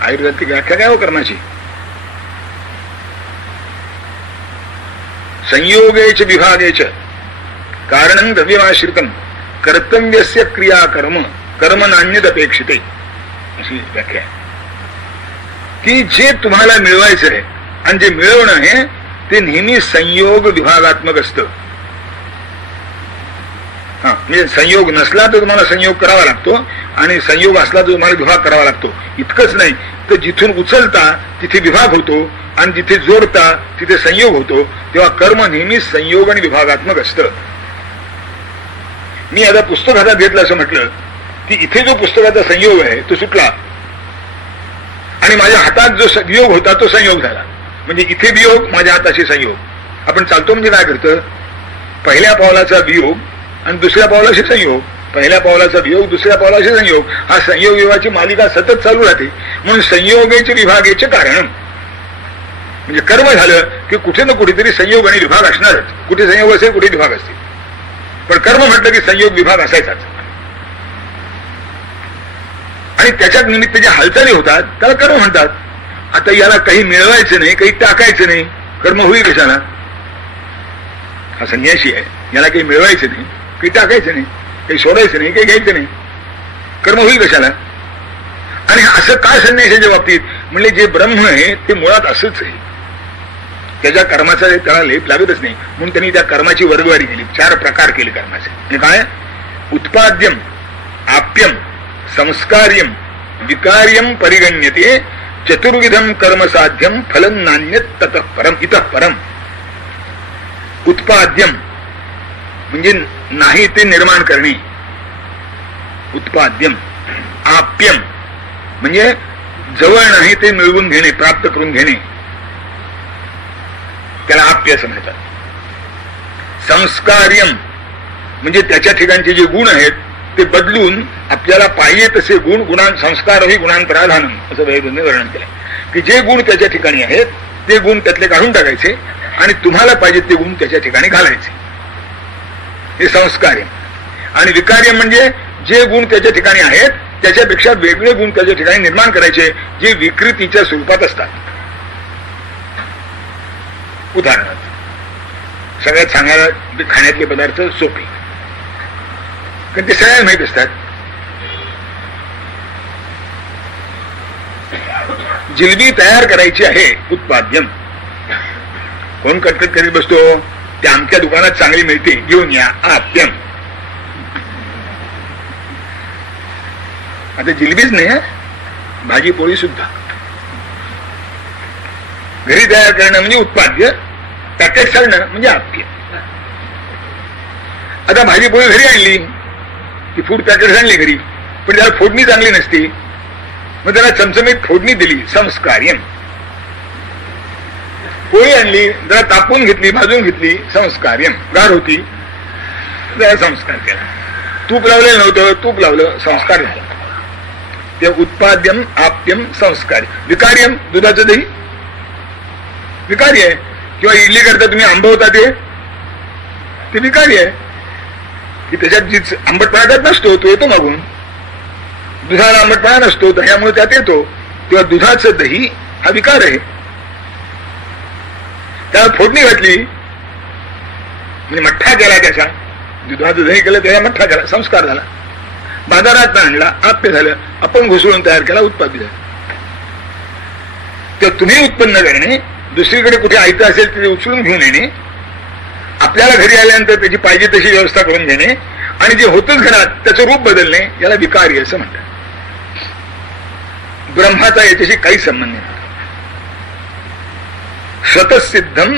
आयुर्वेदिक व्याख्या काय हो कर्माची? संयोगेच विभागेच कारणं द्रव्यमाश्रितं कर्तव्यस्य क्रिया कर्म कर्म नान्यद अपेक्षिते, अशी व्याख्या आहे की जे तुम्हाला मिळवायचं आहे आणि जे मिळवणं आहे ते नेहमी संयोग विभागात्मक असतं. म्हणजे संयोग नसला तर तुम्हाला संयोग करावा लागतो आणि संयोग असला तर तुम्हाला विभाग करावा लागतो. इतकंच नाही तर जिथून उचलता तिथे विभाग होतो आणि जिथे जोडता तिथे संयोग होतो. तेव्हा कर्म नेहमी संयोग आणि विभागात्मक असतं. मी आता पुस्तक हातात घेतलं असं म्हटलं की इथे जो पुस्तकाचा संयोग आहे तो सुटला आणि माझ्या हातात जो वियोग होता तो संयोग झाला. म्हणजे इथे वियोग, माझ्या हाताशी संयोग. आपण चालतो म्हणजे काय करतं, पहिल्या पावलाचा वियोग आणि दुसऱ्या पावलाशी संयोग, पहिल्या पावलाचा वियोग दुसऱ्या पावलाशी संयोग, हा संयोग विभागाची मालिका सतत चालू राहते. म्हणून संयोगाचे विभागाचे कारण म्हणजे कर्म झालं की कुठे ना कुठेतरी संयोग आणि विभाग असणारच. कुठे संयोग असेल कुठे विभाग असतील, पण कर्म म्हटलं की संयोग विभाग असायचाच. आणि त्याच्यात निमित्त ज्या हालचाली होतात त्याला कर्म म्हणतात. आता याला काही मिळवायचं नाही, काही टाकायचं नाही, कर्म होईल कशाला? हा संन्यासी आहे, याला काही मिळवायचं नाही, काही टाकायचं नाही, काही सोडायचं नाही, काही घ्यायचं नाही, कर्म होईल कशाला? आणि असं काय संन्यासाच्या बाबतीत म्हणजे जे ब्रह्म आहे ते मुळात असंच आहे, त्याच्या कर्माचा त्याला लेप लागतच नाही. म्हणून त्यांनी त्या कर्माची वर्गवारी केली, 4 प्रकार केले कर्माचे. म्हणजे काय? उत्पाद्यम, आप्यम, संस्कार्यम, विकार्यम परिगण्यते, चतुर्विधम कर्म साध्यम फलं नान्यत ततः परम इतः परम. उत्पाद्यम म्हणजे नाही ते निर्माण करणे, उत्पाद्यम. आप्यम म्हणजे जवळ नाही ते मिळवून घेणे, प्राप्त करून घेणे, त्याला आप्य असं म्हणतात. संस्कार्यम म्हणजे त्याच्या ठिकाणचे जे गुण आहेत ते बदलून आपल्याला पाहिजे तसे गुण, संस्कार ही गुणांतराधानम असं वेदांनी वर्णन केलं की जे गुण त्याच्या ठिकाणी आहेत ते गुण त्यातले काढून टाकायचे आणि तुम्हाला पाहिजे ते गुण त्याच्या ठिकाणी घालायचे, हे संस्कार्य. आणि विकार्य म्हणजे जे गुण त्याच्या ठिकाणी आहेत त्याच्यापेक्षा वेगळे गुण त्याच्या ठिकाणी निर्माण करायचे, जे विकृतीच्या स्वरूपात असतात. उदाहरणार्थ सगळ्यात सांगायला खाण्यातले पदार्थ सोपे, कारण ते सगळ्यांना माहीत असतात. जिलबी तयार करायची आहे, उत्पाद्यम. कोण कटकट करीत बसतो, ते आमच्या दुकानात चांगली मिळते, घेऊन या, आप्यम. आता जिलबीच नाही, भाजी पोळी सुद्धा घरी तयार करणं म्हणजे उत्पाद्य, पॅकेट करणं म्हणजे आप्य. आता भाजी पोळी घरी आणली की फूड पॅकेट आणली घरी, पण त्याला फोडणी चांगली नसती, मग त्याला चमचमीत फोडणी दिली, संस्कार्यम. पोळी आणली, जरा तापून घेतली, भाजून घेतली, संस्कार्यम. गार होती, जरा संस्कार केला. तूप लावलेलं नव्हतं, तूप लावलं, संस्कार झाला. ते उत्पाद्यम, आप्यम, संस्कार. विकार्यम दुधाचं दही विकारी आहे, किंवा इडली करता तुम्ही आंबवता ते विकारी आहे की त्याच्यात जी आंबटपणा त्यात नसतो, तो येतो मागून. दुधाला आंबटपणा नसतो, दह्यामुळे त्यात येतो, तेव्हा दुधाचं दही हा विकार आहे. त्याला फोडणी घातली म्हणजे मठ्ठा केला, त्याचा दुधाचं दही केलं, त्याचा मठ्ठा केला, संस्कार झाला. बाजारात आणला, आप्य झालं, आपण घुसळून तयार केला, उत्पादित झालं. तर तुम्ही उत्पन्न करणे, दुसरीकडे कुठे आयतं असेल तिथे उचलून घेऊन येणे, आपल्याला घरी आल्यानंतर त्याची पाहिजे तशी व्यवस्था करून घेणे आणि जे होतच घरात त्याचं रूप बदलणे, याला विकारी असं म्हणतात. ब्रह्माचा याच्याशी काही संबंध नाही. स्वतःसिद्धम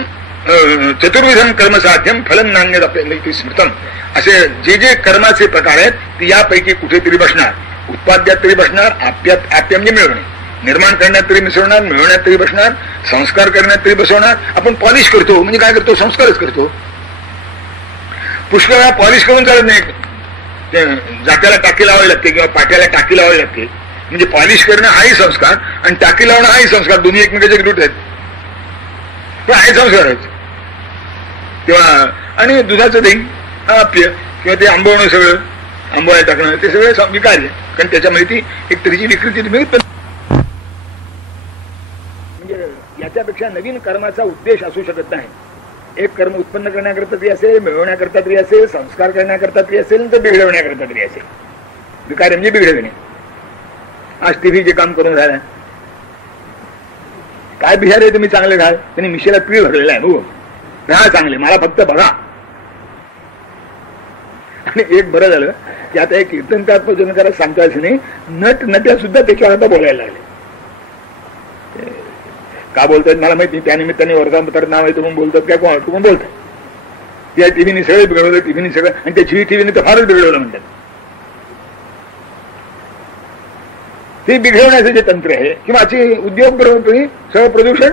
चतुर्विधम कर्मसाध्यम फलन नान्यत आपल्याला स्मृतम. असे जे जे कर्माचे प्रकार आहेत ते यापैकी कुठेतरी बसणार. उत्पाद्यात तरी बसणार, आप्यात आप्य म्हणजे मिळवणे, निर्माण करण्यात तरी मिसळणार, मिळवण्यात तरी बसणार, संस्कार करण्यात तरी बसवणार. आपण पॉलिश करतो म्हणजे काय करतो, संस्कारच करतो. पुष्कळ वेळा पॉलिश करून चालत नाही, जात्याला टाकी लावावी लागते किंवा पाट्याला टाकी लावावी लागते. म्हणजे पॉलिश करणं हाही संस्कार आणि टाकी लावणं हाही संस्कार, दोन्ही एकमेकाचे विरुद्ध आहेत, पण आहे संस्कार आहेत. तेव्हा आणि दुधाचं दही आप्य किंवा ते आंबवणं, सगळं आंबवायला टाकणं, ते सगळं विकार्य, कारण त्याच्यामध्ये ती एक तरीची विकृती तुम्ही म्हणजे याच्यापेक्षा नवीन कर्माचा उद्देश असू शकत नाही. एक कर्म उत्पन्न करण्याकरता तरी असेल, मिळवण्याकरता तरी असेल, संस्कार करण्याकरता तरी असेल, तर बिघडवण्याकरता तरी असेल. विकार म्हणजे बिघडवणे. आज टीव्हीचे काम करून झालं, काय बिहार आहे तुम्ही चांगले घाल, त्यांनी मिशेला पीळ भरलेला आहे. हो हा चांगले, मला फक्त बघा. आणि एक बरं झालं की आता एक कीर्तनकार भजनकारात सांगता असं नाही, नट नट्या सुद्धा त्याच्यावर आता बोलायला लागले. का बोलतात मला माहिती, त्यानिमित्ताने वर्धापत्रात नाव आहे तुम्ही बोलतात काय, कोण तुम्ही बोलतात. त्या टीव्हीने सगळे बिघडवलं, टीव्हीने सगळं, आणि त्या टीव्हीने तर फारच बिघडवलं म्हणतात. ते बिघडवण्याचं जे तंत्र आहे किंवा उद्योग बरोबर सगळं प्रदूषण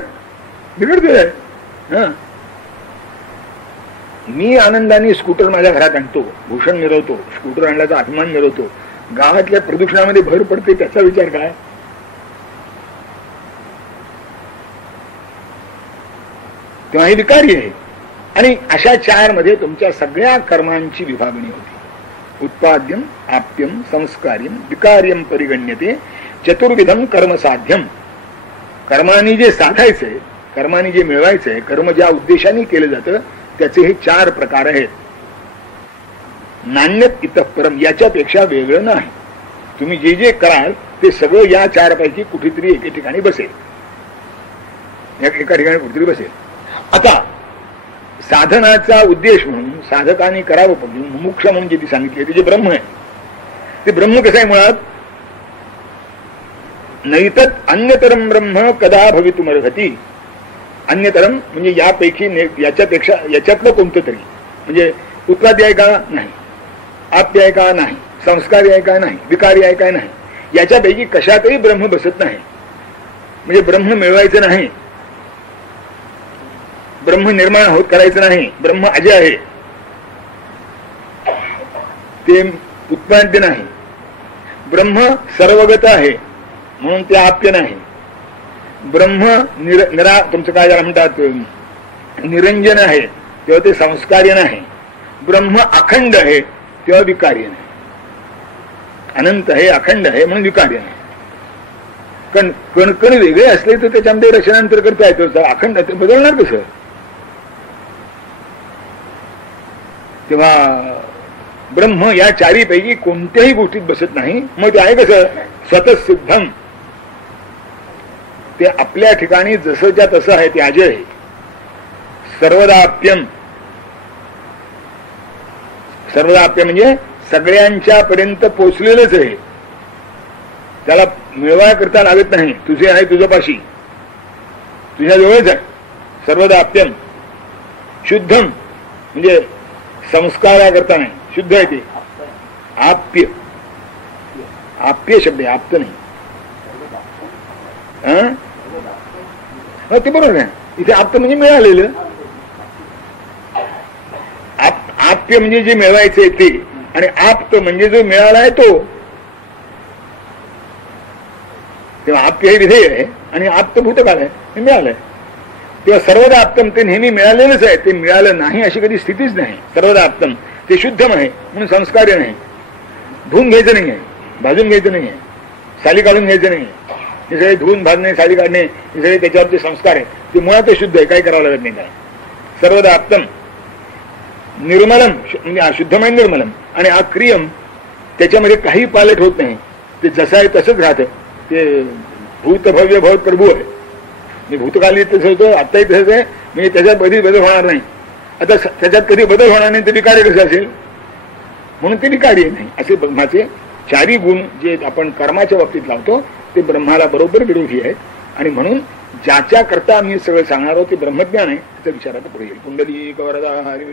बिघडते. मी आनंदाने स्कूटर माझ्या घरात आणतो, भूषण मिरवतो, स्कूटर आणल्याचा अभिमान मिरवतो, गावातल्या प्रदूषणामध्ये भर पडते त्याचा विचार काय. तेव्हा ही विकारी आहे. आणि अशा 4 मध्ये तुमच्या सगळ्या कर्मांची विभागणी होती. उत्पाद्यम, आप्यम, संस्कार्यम, विकार्यम परिगण्यते, चतुर्विधम कर्म साध्यम. कर्माने जे साधायचंय, कर्माने जे मिळवायचंय, कर्म ज्या उद्देशाने केलं जातं त्याचे हे 4 प्रकार आहेत. नान्यत इतःपरम, याच्यापेक्षा वेगळं नाही. तुम्ही जे जे कराल ते सगळं या 4 पैकी कुठेतरी एके ठिकाणी बसेल, एका ठिकाणी कुठेतरी बसेल. आता साधनाचा उद्देश म्हणून साधकाने करावं पण मुमुक्ष म्हणून जे ती सांगितली ते जे ब्रह्म आहे, ते ब्रह्म कसं आहे मुळात, नैतत् अन्यतरम ब्रह्म कदा भवितुमर्हति. अन्यतरम म्हणजे यापैकी याच्यापेक्षा याच्यातलं कोणतं तरी, म्हणजे उत्पाद्य आहे का नाही, आप्य आहे का नाही, संस्कारी आहे का नाही, विकारी आहे का नाही, याच्यापैकी कशातही ब्रह्म बसत नाही. म्हणजे ब्रह्म मिळवायचं नाही, ब्रह्म निर्माण होत करायचं नाही, ब्रह्म अजय आहे, ते उत्पाद्य नाही. ब्रह्म सर्वगत आहे म्हणून ते आप्य नाही. ब्रह्म तुमचं काय ज्याला म्हणतात निरंजन आहे तेव्हा ते संस्कार्य नाही. ब्रह्म अखंड आहे तेव्हा विकार्य नाही. अनंत आहे, अखंड आहे म्हणून विकार्य नाही. कारण कणकण वेगळे असले तर त्याच्यामध्ये रचनांतर करता येतो, अखंड बदलणार कसं. तेव्हा ब्रह्म या 4 पैकी कोणत्याही गोष्टीत बसत नाही. मग ते आहे कसं, स्वतःसिद्धम, ते आपल्या ठिकाणी जसंच्या तसं आहे, ते अजय आहे. सर्वदाप्यम, सर्वदाप्य म्हणजे सगळ्यांच्या पर्यंत पोचलेलंच आहे, त्याला मिळवाय करता लागत नाही. तुझे आहे तुझ्यापाशी, तुझ्या जवळच आहे. सर्वदाप्यम. शुद्धम म्हणजे संस्कारा करता नाही, शुद्ध आहे ते. आप्य, आप्य शब्द आहे, आप्त नाही. ते बरोबर आहे. इथे आप्त म्हणजे मिळालेलं, आप्य म्हणजे जे मिळवायचंय ते, आणि आप्त म्हणजे जो मिळाला आहे तो. तेव्हा आप्य हे विधेय आहे आणि आप्त भूतकाळ आहे, हे मिळालंय. तेव्हा सर्वदा आप्तम ते नेहमी मिळालेलंच आहे, ते मिळालं नाही अशी कधी स्थितीच नाही. सर्वदा आप्तम ते शुद्धम आहे म्हणून संस्कार्य नाही. धुवून घ्यायचं नाही आहे, भाजून घ्यायचं नाही आहे, साली काढून घ्यायचं नाही. हे सगळे धुवून भाजणे, साली काढणे, हे सगळे त्याच्यावरचे संस्कार आहे. ते मुळात शुद्ध आहे, काही करावं लागत नाही. काय सर्वदा आप्तम. निर्मलम म्हणजे अशुद्धमय निर्मलम. आणि अक्रियम, त्याच्यामध्ये काही पालट होत नाही, ते जसं आहे तसंच राहतं. ते भूत भव्य भवत प्रभू आहे. भूतकाली तसं होतं, आत्ताही तसंच आहे. म्हणजे त्याच्यात कधी बदल होणार नाही. आता त्याच्यात कधी बदल होणार नाही, ते विकार्य कसं असेल, म्हणून ते विकार्य नाही. असे ब्रह्माचे 4 गुण जे आपण कर्माच्या बाबतीत लावतो ते ब्रह्माला बरोबर विरोधी आहेत. आणि म्हणून ज्याच्या करता आम्ही सगळं सांगणार आहोत ते ब्रह्मज्ञान आहे, त्याचा विचार आता पुढे येईल. कुंडली गौरदा हरी.